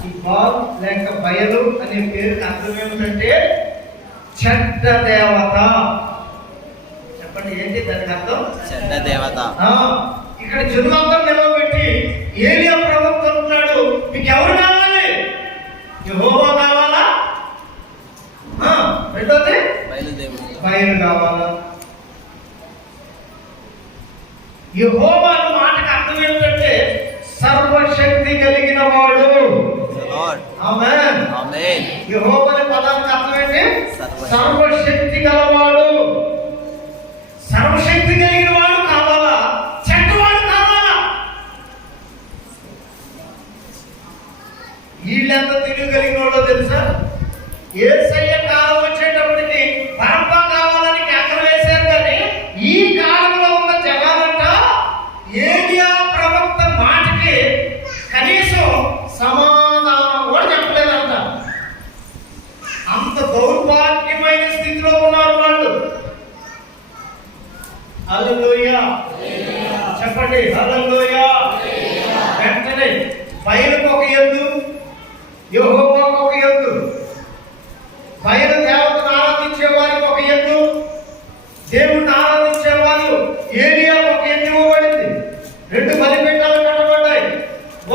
ఈ బాల్ లేక బయలు అనే పేరుకి అర్థం ఏమిటంటే చెడ్డ దేవత. చెప్పండి, ఏంటి దానికి అర్థం? చెడ్డ దేవత. ఇక్కడ జనులందరూ నిలవబెట్టి ఏలియా ప్రవక్త అంటున్నాడు, మీకు ఎవరు కావాలి? యెహోవా కావాలా? రెండోది బయలు కావాలా? యెహోవా అన్న మాటకి అర్థం ఏమిటంటే సర్వశక్తి కలిగిన వాడు. ఆమేన్, ఆమేన్. యెహోవా అనే పదానికి అర్థం ఏంటి? సర్వశక్తి గలవాడు. సర్వశక్తి కలిగిన వాడు కావాలా? చెడ్డవాడు కావాలా? వీళ్ళెంత తెలివి కలిగిన వాడో తెలుసా? యేసయ్య కాలం వచ్చేటప్పటికి పరప్ప కావాలని కేకలు వేశారు. కానీ ఈ కాలంలో ఉన్న జనాలంట ఏలియా ప్రవక్త మాటకి కనీసం సమాధానం కూడా చెప్పలేదంట. అంత దౌర్భాగ్యమైన స్థితిలో ఉన్నారు వాళ్ళు. హల్లెలూయా, చెప్పండి హల్లెలూయా. వెంటనే బయలుకు ఒక ఎద్దు, యెహోవాకు ఒక ఎద్దు, బయలు దేవతను ఆరాధించే వారికి ఒక ఎద్దు, దేవుడిని ఆరాధించే వారు ఏలియా ఒక ఎద్దు ఇవ్వబడింది. 2 బలిపీఠాలు కట్టబడ్డాయి.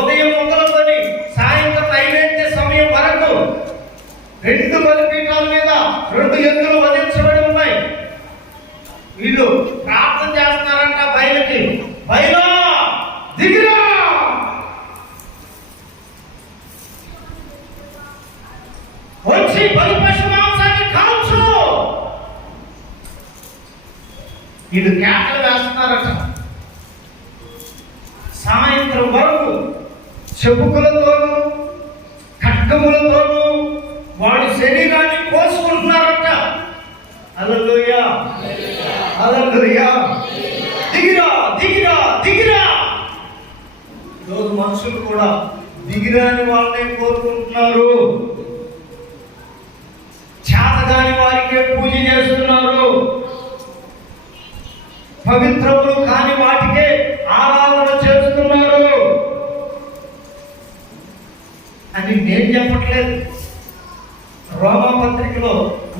ఉదయం మొదలుకొని సాయంత్రం 5 సమయం వరకు 2 బలిపీఠాల మీద 2 ఎద్దులు వధించబడి ఉన్నాయి. వీళ్ళు ప్రార్థన చేస్తున్నారంట బయలుకి, బయలా దిగిరా, వచ్చి బలిపశు మాంసాన్ని కాల్చు. వీళ్ళు కేకలు వేస్తున్నారట. సాయంత్రం వరకు చెప్పుకులతోనూ ఖడ్గములతోనూ వాడి శరీరాన్ని కోసుకుంటున్నారట. హల్లెలూయా, హల్లెలూయా. దిగిరా, దిగిరా, దిగిరా. మనుషులు కూడా దిగిరాని వాళ్ళనే కోరుకుంటున్నారు. చేతగాని వారికే పూజ చేస్తున్నారు. పవిత్రములు కాని వాటికే ఆరాధన చేస్తున్నారు అని నేను చెప్పట్లేదు. రోమపత్రికలో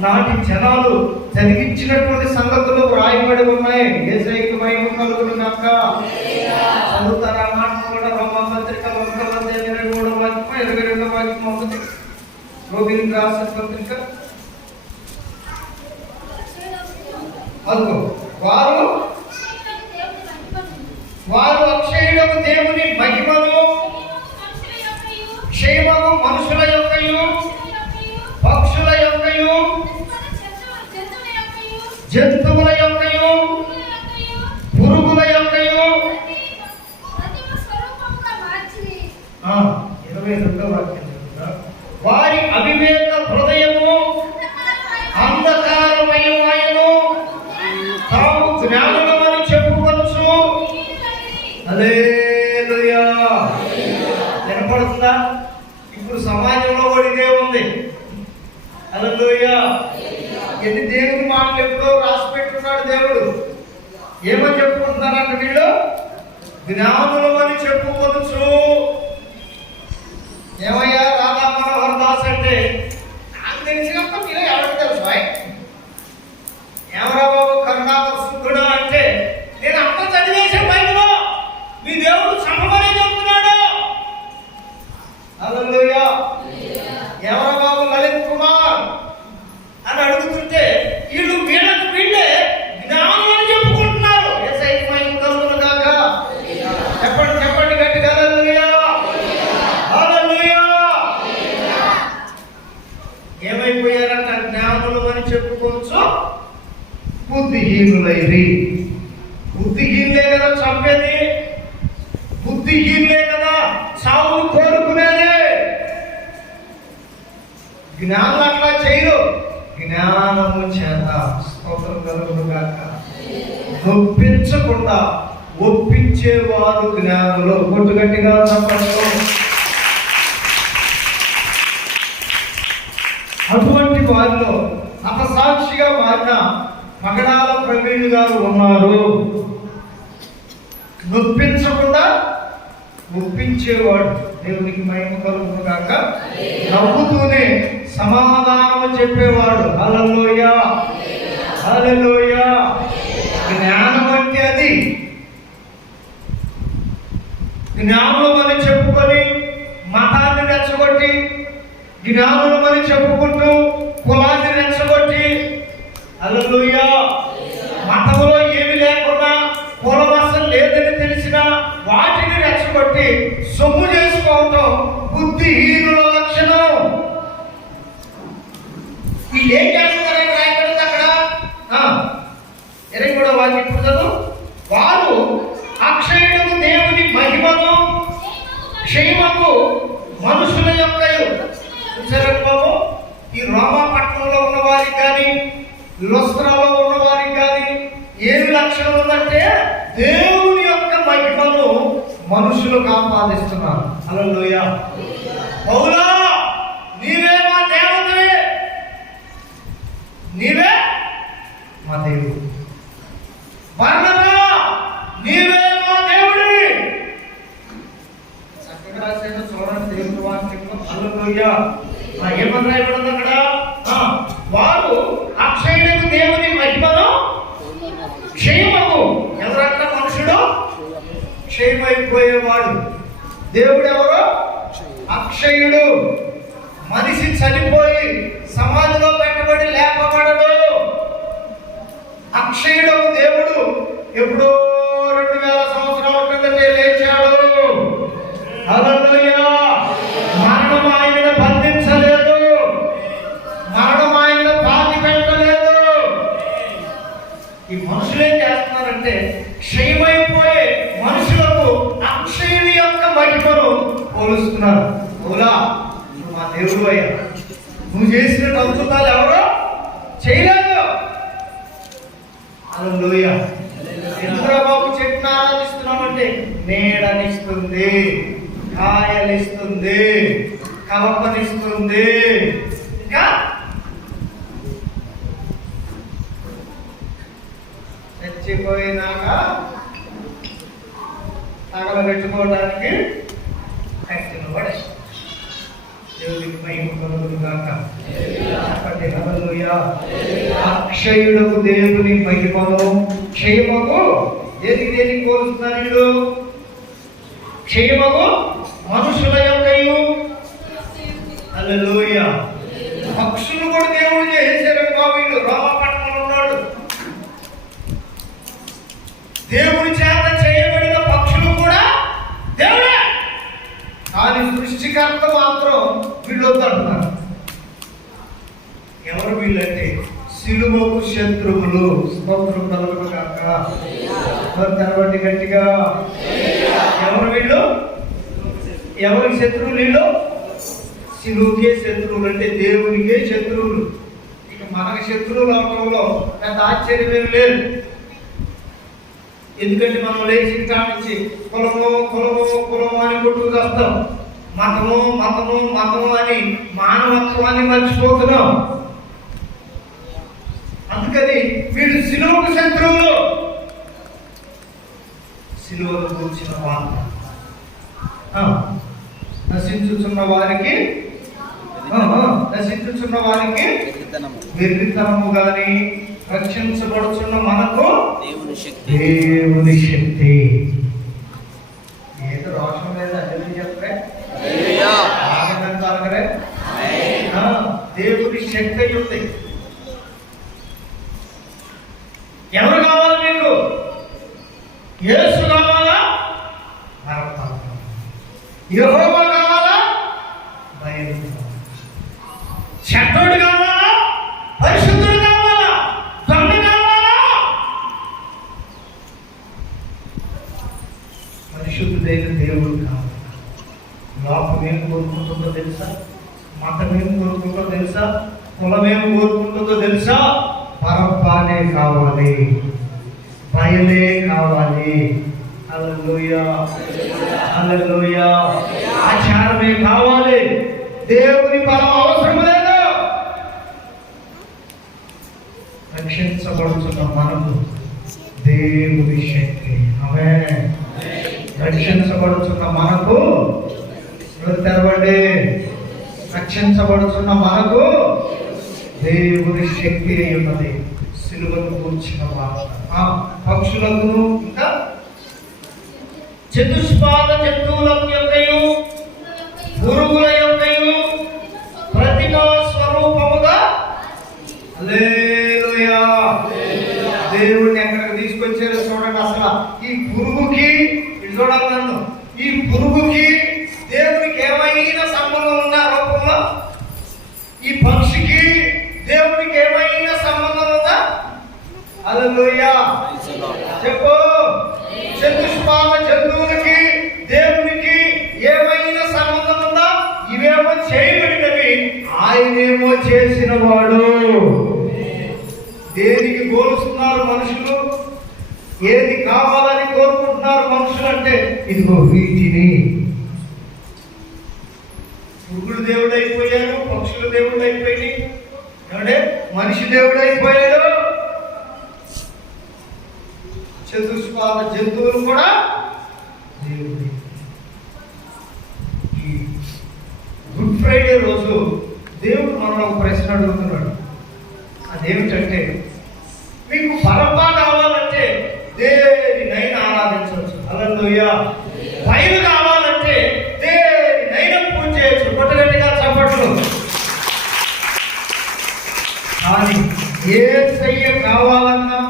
నాటి జనాలు జరిగించినటువంటి సంగతులు రాయబడి ఉన్నాయి. యేసయ్యకు మహిమ కలుగును గాక. చదువుతారా మాట కూడా రోమపత్రిక 1:23 వాక్యం 22 వాక్యం ఉంది. రోగిని రాసిన పత్రిక అదుగో వారు అక్షయుడకు దేవుని మహిమను క్షేమము మనుషుల యొక్కయు పక్షుల యొక్కయు జంతువుల యొక్కయు పురుగుల యొక్కయు 22వ వాక్యం వారి అవివేక హృదయము అంధకారమయమాయను తాము జ్ఞానులమని చెప్పుకొనుచు. హల్లెలూయా. వినపడుతుందా? ఇప్పుడు సమాజంలో కూడా ఇదే ఉంది. హల్లెలూయా. ఎన్ని దేవుని మాటలు ఎప్పుడో రాసి పెట్టున్నాడు దేవుడు. ఏమని చెప్పుకుంటున్నారంటే వీళ్ళు జ్ఞానులమని చెప్పుకొనుచు. ఏమయ్యా రాధా మనోహర్ దాస్ అంటే నాకు తెలిసినప్పుడు మీరు ఎవరికి తెలుసు? ఎవరా బాబు కరుణాకర్ సుగ్గుడు అంటే నేను అంత చదివేసే బైబిల్లో మీ దేవుడు సంభవనే చెప్తున్నాడు. హల్లెలూయా. ఎవరా బాబు లలిత్ కుమార్ అని అడుగుతుంటే వీళ్ళే జ్ఞానం అని చెప్పుకుంటున్నారు. యేసయ్యకు మహిమ కలుగును గాక. చెప్పండి గట్టిగా హల్లెలూయా. హల్లెలూయా. ఏమైపోయారంట? జ్ఞానులు అని చెప్పుకోవచ్చు బుద్ధిహీనులైరి. బుద్ధిహీనులే కదా చంపేది, బుద్ధిహీనులే కదా చావును కోరుకునేది. జ్ఞానం అట్లా చేయరు. జ్ఞానము చేత స్తోత్రం కలుగును గాక. నొప్పించకుండా ఒప్పించేవారు జ్ఞానులు. కొట్టు గట్టిగా చెప్పండి. అటువంటి వారిలో అపసాక్షిగా మారిన పగడాల ప్రవీణ్ గారు ఉన్నారు. నొప్పించకుండా ఒప్పించేవాడు. దేవునికి మహిమ కలుగును గాక. నవ్వుతూనే సమాధానం చెప్పేవాడు. హల్లెలూయా. హల్లెలూయా. జ్ఞానం అంటే అది. జ్ఞానులమని చెప్పుకొని మతాన్ని రెచ్చగొట్టి, జ్ఞానులమని చెప్పుకుంటూ కులాన్ని రెచ్చగొట్టి, హల్లెలూయా, మతంలో ఏమి లేకుండా కులమసం లేదని తెలిసినా వాటిని రెచ్చగొట్టి సొమ్ము చేసుకోవటం బుద్ధిహీనుల లక్షణం. వీళ్ళు ఏం చేస్తున్నారని రాయబడింది అక్కడ 23వ వాక్యం ఇప్పుడు చదువు. వారు అక్షయుడు దేవుని మహిమను క్షేమము మనుషుల యొక్కయు. బాబు, ఈ రోమా పట్టణంలో ఉన్న వారికి కానీ లుస్త్రాలో ఉన్న వారికి కానీ ఏమి లక్షణం ఉందంటే దేవుని యొక్క మహిమను మనుషులకు ఆపాదిస్తున్నారు. హల్లెలూయా. పౌలా, నీవే మా దేవతవే, నీవే మా దేవుడు. బర్నబా, నీవే మా దేవుడి. చక్కగా రాశాడు చూడండి దేవుని వాక్యంలో. హల్లెలూయా. ఏమని రాయబడింది అక్కడ? వారు అక్షయుడు దేవుని మహిమను క్షేమము. ఎవరంట? మనుషుడు క్షేమైపోయేవాడు. దేవుడు ఎవరు? అక్షయుడు. మనిషి చనిపోయి సమాధిలో పెట్టబడి లేపబడడు. అక్షయుడు దేవుడు ఎప్పుడో 2000 సంవత్సరాల క్రితమే లేచాడు. హల్లెలూయా. మరణం ఆయనను బంధించలేదు, మరణం ఆయనను బాధ పెట్టలేదు. ఈ మనుషులు ఏం చేస్తున్నారంటే క్షయమైపోయే మనుషులకు అక్షయుని యొక్క మహిమను పోలుస్తున్నారు. ఓలా, నువ్వు మా దేవుడు అయ్యా, నువ్వు చేసిన అద్భుతాలు ఎవరో చేయలేదు. హల్లెలూయా. ఎందుకురా బాబు చెట్టును ఆరాధిస్తున్నామంటే నీడనిస్తుంది. కాయలిస్తుంది, కలపనిస్తుంది. ఇంకా చచ్చిపోయినాక తగలబెట్టుకోవడానికి కట్టిన పడేస్తాం. దేవుడికి మహిమ కలుగును గాక. చెప్పండి హల్లెలూయా. అక్షయుడకు దేవుని మహిమను క్షయమగు దేనికి కోరుస్తున్నారు వీళ్ళు? క్షయమగు మనుషుల యొక్కయు. హల్లెలూయా. పక్షులు కూడా దేవుడు చేశారమ్మా. వీళ్ళు రోమపట్నంలో ఉన్నాడు. దేవుడి చేత చేయబడిన పక్షులు కూడా దేవుడే, కానీ సృష్టికర్త మాత్రం వీళ్ళు వద్దంటున్నారు. ఎవరు వీళ్ళంటే సిలువకు శత్రువులు. స్తోత్రం కలుగును గాక. తెరవండి గట్టిగా. ఎవరు వీళ్ళు? ఎవరికి శత్రువులు వీళ్ళు? సిలువుకే శత్రువులు, అంటే దేవునికే శత్రువులు. ఇక మనకు శత్రువులు అవడంలో పెద్ద ఆశ్చర్యమేం లేదు. ఎందుకంటే మనం లేచి కానించి కులము కులము కులము అని కొట్టుకు వస్తాం. మతము మతము మతము అని మానవత్వాన్ని మర్చిపోతున్నాం. అందుకని వీళ్ళు సిలువకు శత్రువులు. సిలువను కూర్చిన వార్త నశించుచున్న వారికి వెర్రితనము గాని రక్షించబడుచున్న మనకు దేవుని శక్తి. ఏదో రోషం లేదా అన్ని చెప్పరే, ఆగరే. దేవుని శక్తి ఉంది. ఎవరు కావాలి మీకు? యేసు కావాలా? యెహోవా కావాలా? బయలు చెడ్డోడు కావాలా? పరిశుద్ధుడు కావాలా? దొంగ కావాలా? పరిశుద్ధుడైన దేవుడు కావాలి. లోకం ఏం కోరుకుంటుందో తెలుసా? మతం ఏం కోరుకుంటుందో తెలుసా? కులం ఏం కోరుకుంటుందో తెలుసా? పరబ్బానే కావాలి, బయలే కావాలి. హల్లెలూయా, హల్లెలూయా. ఆచారమే కావాలి. దేవుని బలం అవసరం లేదు. రక్షించబడుతున్న మనకు దేవుని శక్తి. ఆమేన్. రక్షించబడుతున్న మనకు తెరవండి. రక్షించబడుతున్న మనకు దేవుని శక్తి ఉన్నది. సిలువను కూర్చిన వార్త. పక్షులకు ఇంకా చతుష్పాద జంతువులకు యొక్కయు పురుగుల యొక్కయు ప్రతిమా స్వరూపముగా. హల్లెలూయా. దేవుడిని ఎక్కడికి తీసుకొచ్చారో చూడండి. అసలు ఈ పురుగుకి చూడాలి నన్ను. ఈ పురుగుకి దేవుడికి ఏమైనా సంబంధం ఉందా రూపంలో? ఈ పక్షికి దేవుడికి ఏమైనా సంబంధం ఉందా? హల్లెలూయా. చెప్పు. చతుష్పాద జంతువులకి దేవునికి ఏమైనా సంబంధం ఉందా? ఇవేమో చేయబడినవి, ఆయనేమో చేసిన వాడు. దేనికి పోలుస్తున్నారు మనుషులు? ఏది కావాలని కోరుకుంటున్నారు మనుషులు అంటే ఇదిగో వీటిని. పురుగులు దేవుడు అయిపోయారు, పక్షులు దేవుడు అయిపోయి, ఏమంటే మనిషి దేవుడు అయిపోయాడు. చతుష్పాద జంతువులు కూడా దేవుడు. ఈ గుడ్ ఫ్రైడే రోజు దేవుడు మనలో ఒక ప్రశ్న అడుగుతున్నాడు. అదేమిటంటే, మీకు బరబ్బా కావాలంటే దేనినైనా ఆరాధించవచ్చు. హల్లెలూయా. బయలు కావాలంటే దేనినైనా పూజ చేయొచ్చు. కొట్టగట్టిగా చప్పట్లు. కానీ యేసయ్య కావాలన్నా,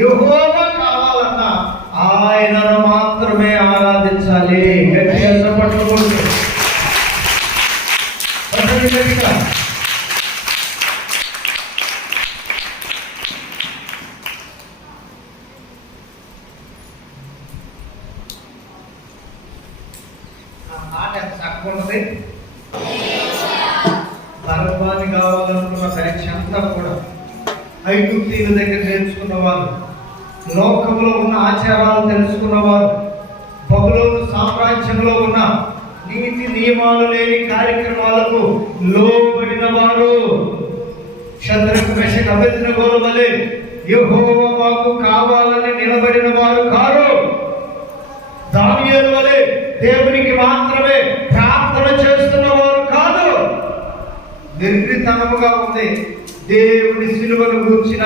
యెహోవా కావాలన్నా ఆయనను మాత్రమే ఆరాధించాలి. గట్టిగా చప్పట్లు కొట్టు. గట్టిగా. మాట ఎంత చక్కగా ఉన్నది. బరబ్బాని కావాలనుకున్న పరీక్ష అంతా కూడా ఐగుప్తీయుల దగ్గర నేర్చుకున్నవారు, లోకంలో ఉన్న ఆచారాలు తెలుసుకున్నవారు, బబులోను సామ్రాజ్యంలో ఉన్న నీతి నియమాలు లేని కార్యక్రమాలకు లోబడిన వారు, శద్రకు మెషక్ అబేద్నెగోల వలె యెహోవా మాకు కావాలని నిలబడిన వారు కారు. దానియేలు వలె దేవునికి మాత్రమే ప్రార్థన చేస్తున్న వారు కాదు. నిర్వితనముగా ఉంది దేవుని సిలువను గూర్చిన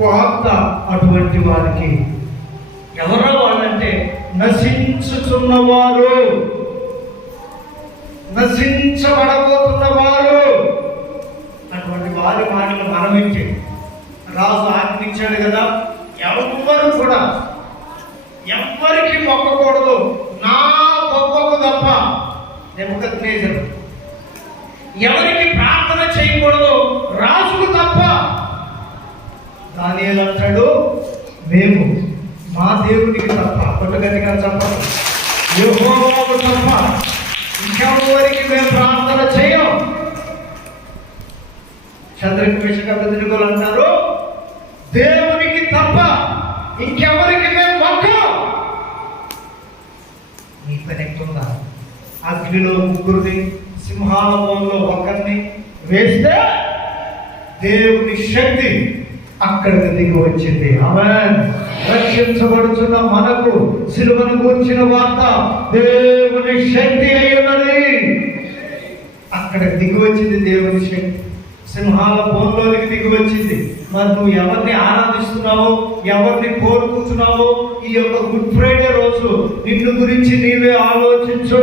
వార్త. అటువంటి వారికి ఎవరో వాళ్ళంటే నశించుచున్నవారు, నశించబడబోతున్నవారు. అటువంటి వారి మాటలు మనమించి రాజు ఆజ్ఞించాడు కదా, ఎవరు కూడా ఎవ్వరికి మొక్కకూడదు నా గొప్పకు తప్ప. నెబుకద్నెజరు ఎవరికి ప్రార్థన చేయకూడదు రాజుకు తప్ప. దానియేలు అంటాడు, మేము మా దేవునికి తప్ప, కొట్టగట్టిగా చెప్పదు, యెహోవాకు తప్ప ఇంకెవరికి మేము ప్రార్థన చేయం. శద్రకు మెషక్ అబేద్నెగోలు అంటారు, దేవునికి తప్ప ఇంకెవరికి మేము మొక్కం. నీ పని ఎక్కుతుందా? అగ్నిలో ముగ్గురిని, సింహాల బోన్లో ఒకరిని వేస్తే దేవుని శక్తి అక్కడికి దిగి వచ్చింది. ఆమేన్. రక్షించబడుతున్న మనకు సిలువను గూర్చిన వార్త దేవుని శక్తి అయ్యున్నది. అక్కడ దిగి వచ్చింది దేవుని శక్తి, సింహాల బోన్లోనికి దిగి వచ్చింది. మరి నువ్వు ఎవరిని ఆరాధిస్తున్నావో, ఎవరిని కోరుకుంటున్నావో, ఈ యొక్క గుడ్ ఫ్రైడే రోజు నిన్ను గురించి నీవే ఆలోచించు.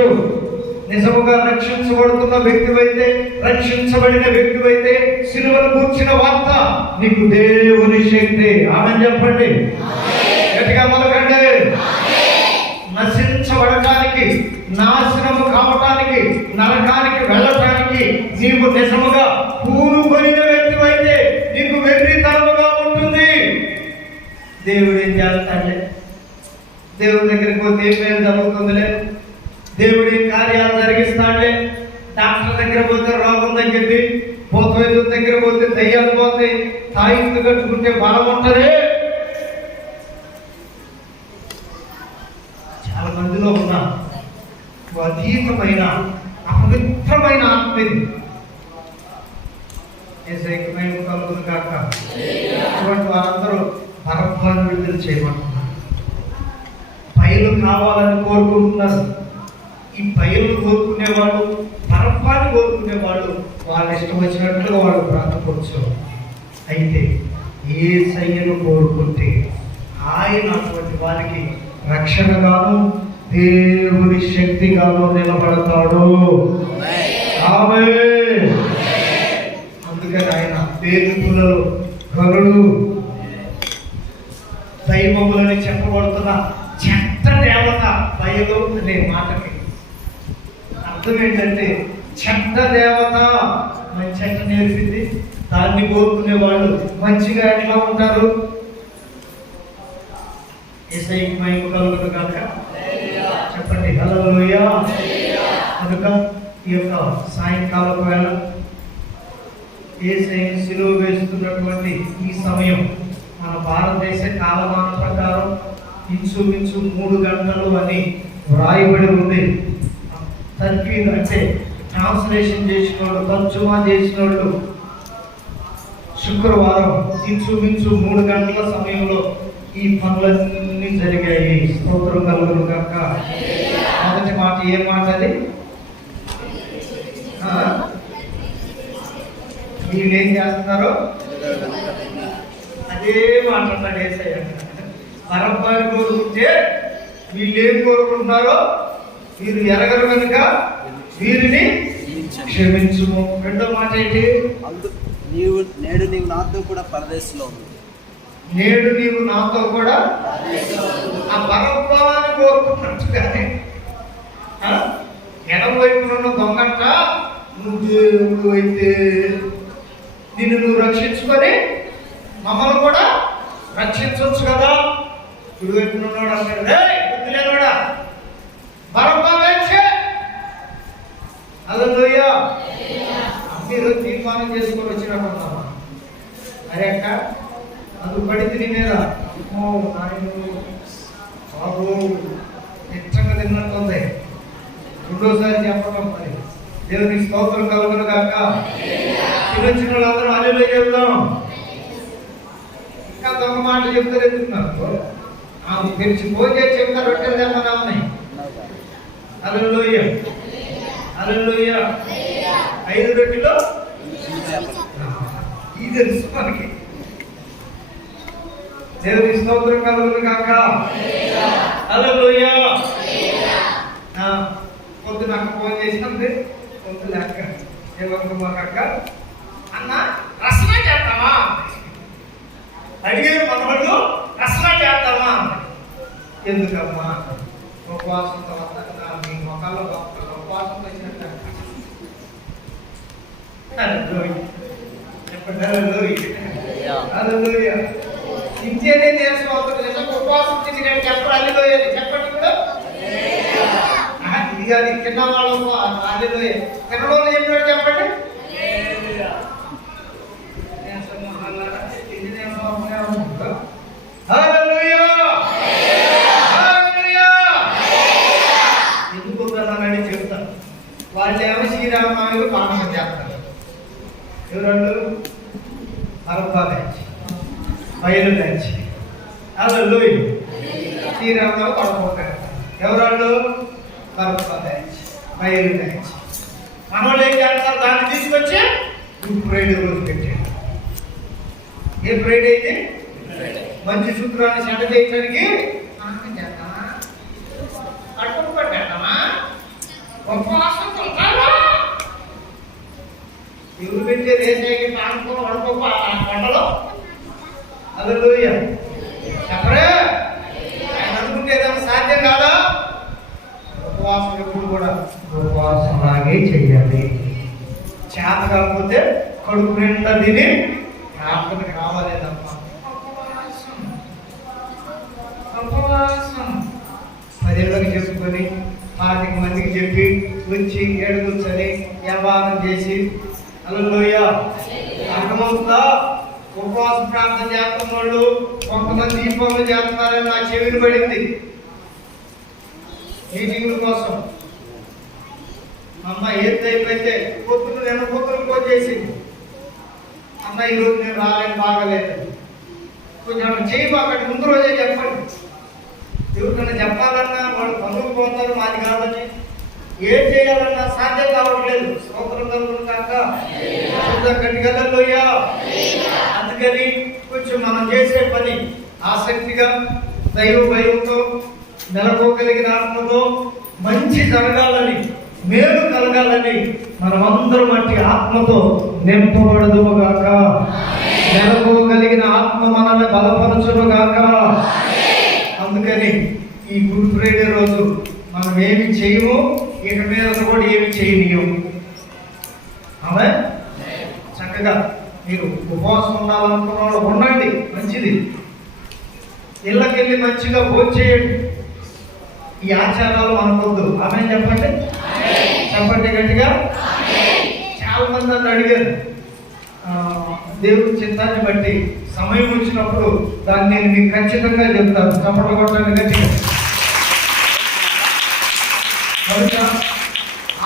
నిజముగా రక్షించబడుతున్న వ్యక్తివైతే, రక్షించబడిన వ్యక్తివైతే సిలువను గూర్చిన వార్త నీకు దేవుని శక్తి. ఆమేన్ చెప్పండి, గట్టిగా పలకండి. నశించబడటానికి, నాశనము కావటానికి, నరకానికి వెళ్ళటానికి నీవు నిజముగా పూనుకొనిన వ్యక్తివైతే నీకు వెర్రితనముగా ఉంటుంది. దేవుడు ఏం చేస్తాడులే, దేవుడి దగ్గరికి పోతే ఏం మేలు జరుగుతుందిలే, దేవుడి కార్యాలు జరిగిస్తాడులే, డాక్టర్ దగ్గర పోతే రోగం తగ్గింది, భూతవైద్యుల దగ్గర పోతే దయ్యాలు పోతాయి, తాయిత్తు కట్టుకుంటే బలం ఉంటుంది. చాలా మందిలో ఉన్న అతీతమైన అపవిత్రమైన ఆత్మ ఇది. కలుగుతుంది కాక అటువంటి వారందరూ పరబ్బాను విడుదల చేయమంటున్నారు. బయలు కావాలని కోరుకుంటున్నారు. ఈ బయలు కోరుకునేవాళ్ళు, పరబ్బాన్ని కోరుకునేవాళ్ళు వాళ్ళ ఇష్టం వచ్చినట్లుగా వాళ్ళు బ్రతకొచ్చు. అయితే యేసయ్యను కోరుకుంటే ఆయన అటువంటి వారికి రక్షణగాను దేవుని శక్తిగాను నిలబడతాడు. ఆమేన్. అందుకని ఆయన పేరులలో గరుడు, దైవములని చెప్పబడుతున్న చెత్త దేవత. బయలు అనే మాటకి అర్థం ఏంటంటే చెత్త దేవత. మంచి చెత్త నేర్పింది, దాన్ని కోరుకునే వాళ్ళు మంచిగా ఎట్లా ఉంటారు? యేసయ్యకి మహిమ కలుగును గాక. చెప్పండి హల్లెలూయా. కనుక ఈ యొక్క సాయంకాలం వేళ యేసయ్యని సిలువ వేస్తున్నటువంటి ఈ సమయం మన భారతదేశ కాలమాన ప్రకారం ఇంచుమించు 3 గంటలు అని వ్రాయబడి ఉంది. తర్కీన్ అంటే ట్రాన్స్లేషన్ చేసిన వాళ్ళు, తర్జుమా చేసిన వాళ్ళు శుక్రవారం ఇంచుమించు 3 గంటల సమయంలో ఈ పనులన్నీ జరిగాయి. స్తోత్రం కలుగును గాక. మొదటి మాట ఏ మాట అది? వీళ్ళు ఏం చేస్తున్నారో అదే మాట్లాడాడు యేసయ్య. పరబ్బాని కోరుకుంటే వీళ్ళు ఏం కోరుకుంటున్నారో వీరు ఎరగరు కనుక వీరిని క్షమించుము. రెండో మాట ఏంటి? నేడు నీవు నాతో కూడా పరదేశంలో ఉంది. నేడు నీవు నాతో కూడా ఆ పరబ్బాని కోరుకున్నట్టుగానే ఎడమవైపున ఉన్న దొంగట నువ్వు దేవుడు అయితే నిన్ను నువ్వు రక్షించుకొని మమ్మల్ని కూడా రక్షించవచ్చు కదా. కుడివైపున ఉన్నాడు అన్నాడు, బుద్ధి లేనివాడా బరబ్బా వేచే. హల్లెలూయా. మీరు తీర్మానం చేసుకొని వచ్చినట్టున్నావా? అరే అక్క అది పడింది నీ మీద, నాయన బాబు నిచ్చంగా తిన్నట్టుంది, రెండోసారి చెప్పడం మరి. దేవునికి స్తోత్రం కలుగును గాక. వచ్చిన వాళ్ళందరూ హల్లెలూయా చెప్తాం. ఇంకా దొంగ మాటలు చెప్తారు ఎందుకున్నారు? ఆమె తెరిచి ఫోన్ చేసి చెప్తారు, రొట్టెలు తెమ్మన్నా ఉన్నాయి. హల్లెలూయా హల్లెలూయా. 5 రొట్టెలు ఇది తెలుసు మనకి. దేవుని స్తోత్రం కలుగును గాక. హల్లెలూయా. పొద్దున అక్క ఫోన్ చేసినప్పుడు పొద్దున అక్క ఏమనుకో అక్క, అన్న రసన చేద్దామా అడిగారు మనవాళ్ళు, రసన చేద్దామా. ఎందుకమ్మా? ఉపవాసం తర్వాత మీ మొక్కల్లో ఉపవాసం వచ్చినట్టు చెప్పండి. హల్లెలూయా. ఇంకేనే నేర్చుకోవాలి. ఉపవాసం తిరిగి చెప్పరు హల్లెలూయా చెప్పండి కూడా. ఇది కాదు కింద వాళ్ళు హల్లెలూయా కింద చెప్పాడు చెప్పండి. ఎందుకు అని చెప్తాను. వాళ్ళు ఏమో శ్రీరామనవమికి పాఠం చేస్తారు. ఎవరండు? అరబ్బా బ్యాచ్, బయలు బ్యాచ్. హల్లెలూయా. శ్రీరామనవమి పడుకుంటారు. ఎవరాళ్ళు? అరబ్బా బ్యాచ్, బయలు బ్యాచ్. మనోళ్ళు ఏం చేస్తారు? దాన్ని తీసుకొచ్చి గుడ్ ఫ్రైడే రోజు పెట్టాడు. ఏ ఫ్రైడే అయితే మంచి సూత్రాన్ని సెంట చేయడానికి చేద్దామా, కట్టుకు పెట్టామా, ఉపవాసం ఉంటారా? ఎవరు పెట్టే దేశానికి పానుకోని వడుకోప కొండలో. హల్లెలూయా చెప్పరే. ఆయన అనుకుంటే ఏదైనా సాధ్యం కాదా? ఉపవాసం ఎప్పుడు కూడా ఉపవాసం లాగే చెయ్యాలి. చేత కాకపోతే కడుపు నిండా తిని ప్రార్థనకు రావాలేదమ్మా. ఉపవాసం 10 ఏళ్ళకి చెప్పుకొని 40 మందికి చెప్పి వచ్చి ఏడుగుచ్చని వ్యాపారం చేసి హల్లెలూయా అర్థమవుతుందా? ఉపవాస ప్రార్థన చేస్తున్న వాళ్ళు కొంతమంది ఈ పనులు చేస్తున్నారని నా చెవిని పడింది. మీటింగ్ల కోసం అమ్మ ఏది అయిపోతే పొద్దున ఫోన్ చేసింది. అమ్మ ఈరోజు నేను రాలేను, బాగలేదు, కొంచెం చేయబాకండి, ముందు రోజే చెప్పండి. ఎవరికైనా చెప్పాలన్నా వాళ్ళు పనులు పోతారు, మాది కాదని. ఏం చేయాలన్నా సాధ్యం కావట్లేదు. స్తోత్రం కలుగును గాక. హల్లెలూయా. అందుకని కొంచెం మనం చేసే పని ఆసక్తిగా దైవ భయంతో నెలకోగలిగిన ఆత్మతో మంచి జరగాలని, మేలు కలగాలని మనమందరం వంటి ఆత్మతో నింపబడదుము గాక. నెలకోగలిగిన ఆత్మ మనల్ని బలపరచును గాక. అందుకని ఈ గుడ్ ఫ్రైడే రోజు మనం ఏమి చేయము, ఇక మీద కూడా ఏమి చేయనీయము. ఆమె చక్కగా మీరు ఉపవాసం ఉండాలనుకున్న వాళ్ళు ఉండండి, మంచిది. ఇళ్ళకెళ్ళి మంచిగా భోంచేయండి. ఈ ఆచారాలు మనకొద్దు. ఆమె చెప్పండి, చెప్పండి గట్టిగా. చాలా మంది నన్ను అడిగారు, దేవుడి చిత్తాన్ని బట్టి సమయం వచ్చినప్పుడు దాన్ని నేను మీకు ఖచ్చితంగా చెప్తాను. చప్పట్లు కొట్టండి గట్టిగా.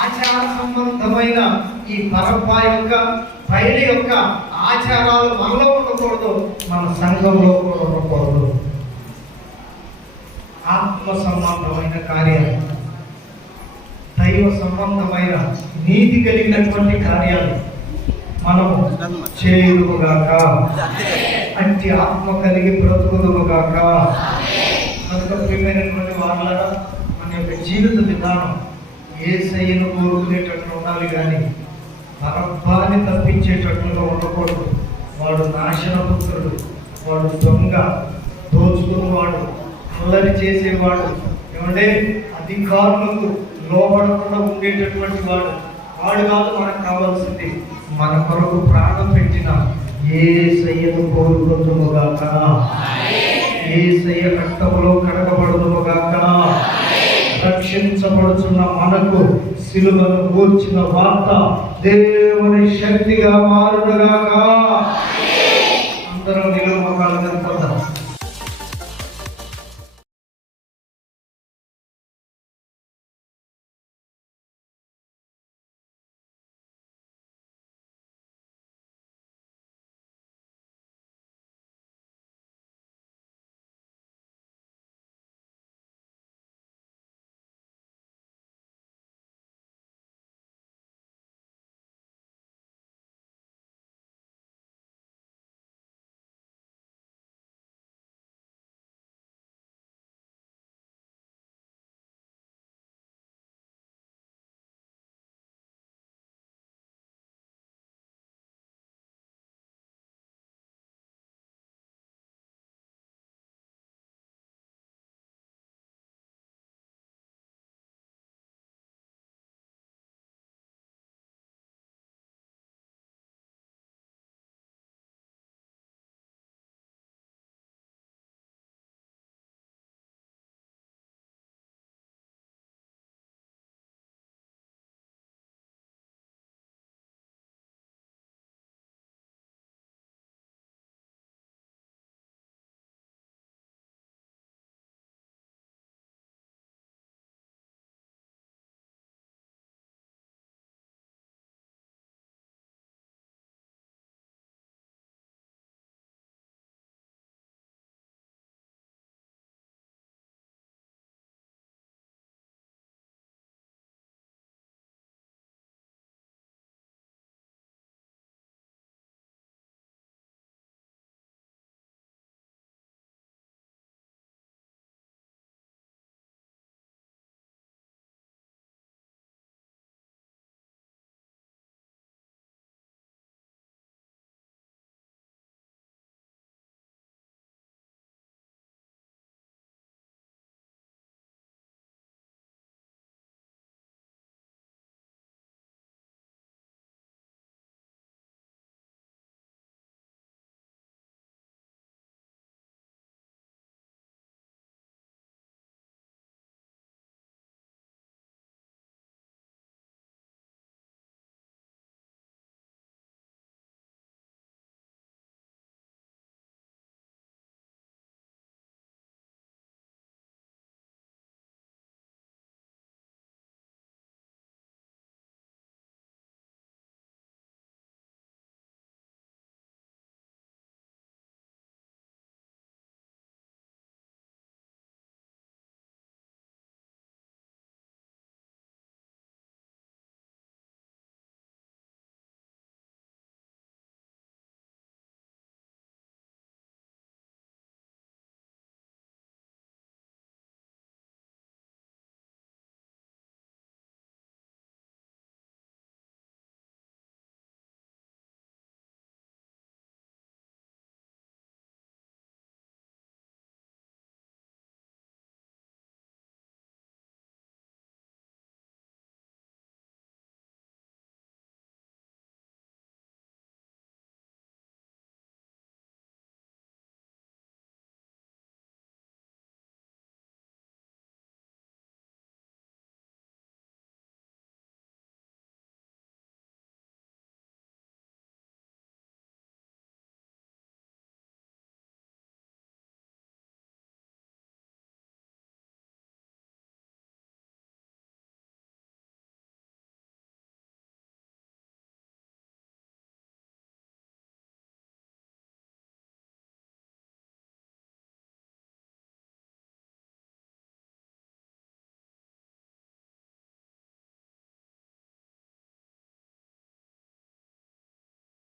ఆచార సంబంధమైన ఈ పరబ్బా యొక్క బయలు యొక్క ఆచారాలు మనలో ఉండకూడదు, మన సంఘంలో కూడా ఉండకూడదు. ఆత్మ సంబంధమైన కార్యాలు, దైవ సంబంధమైన నీతి కలిగినటువంటి కార్యాలు మనము చేయుదుముగాక. అంటే ఆత్మ కలిగి బ్రతుకుదుముగాక. కనుక ప్రియమైనటువంటి వాళ్ళ మన యొక్క జీవిత విధానం యేసయ్యను కోరుకునేటట్లు ఉండాలి, కానీ పరబ్బాని తప్పించేటట్లుగా ఉండకూడదు. వాడు నాశనపుత్రుడు, వాడు దొంగ, దోచుకున్నవాడు, అల్లరి చేసేవాడు, ఏమంటే అధికారులకు లోబడకుండా ఉండేటటువంటి వాడు. వాడు కాదు మనకు కావాల్సింది. మన కొరకు ప్రాణం పెట్టిన యేసయ్యను కోరుకుందుముగాక. యేసయ్య రక్తములో కడగబడుదుముగాక. రక్షించబడుతున్న మనకు సిలువను కూర్చిన వార్త దేవుని శక్తిగా మారునుగాక.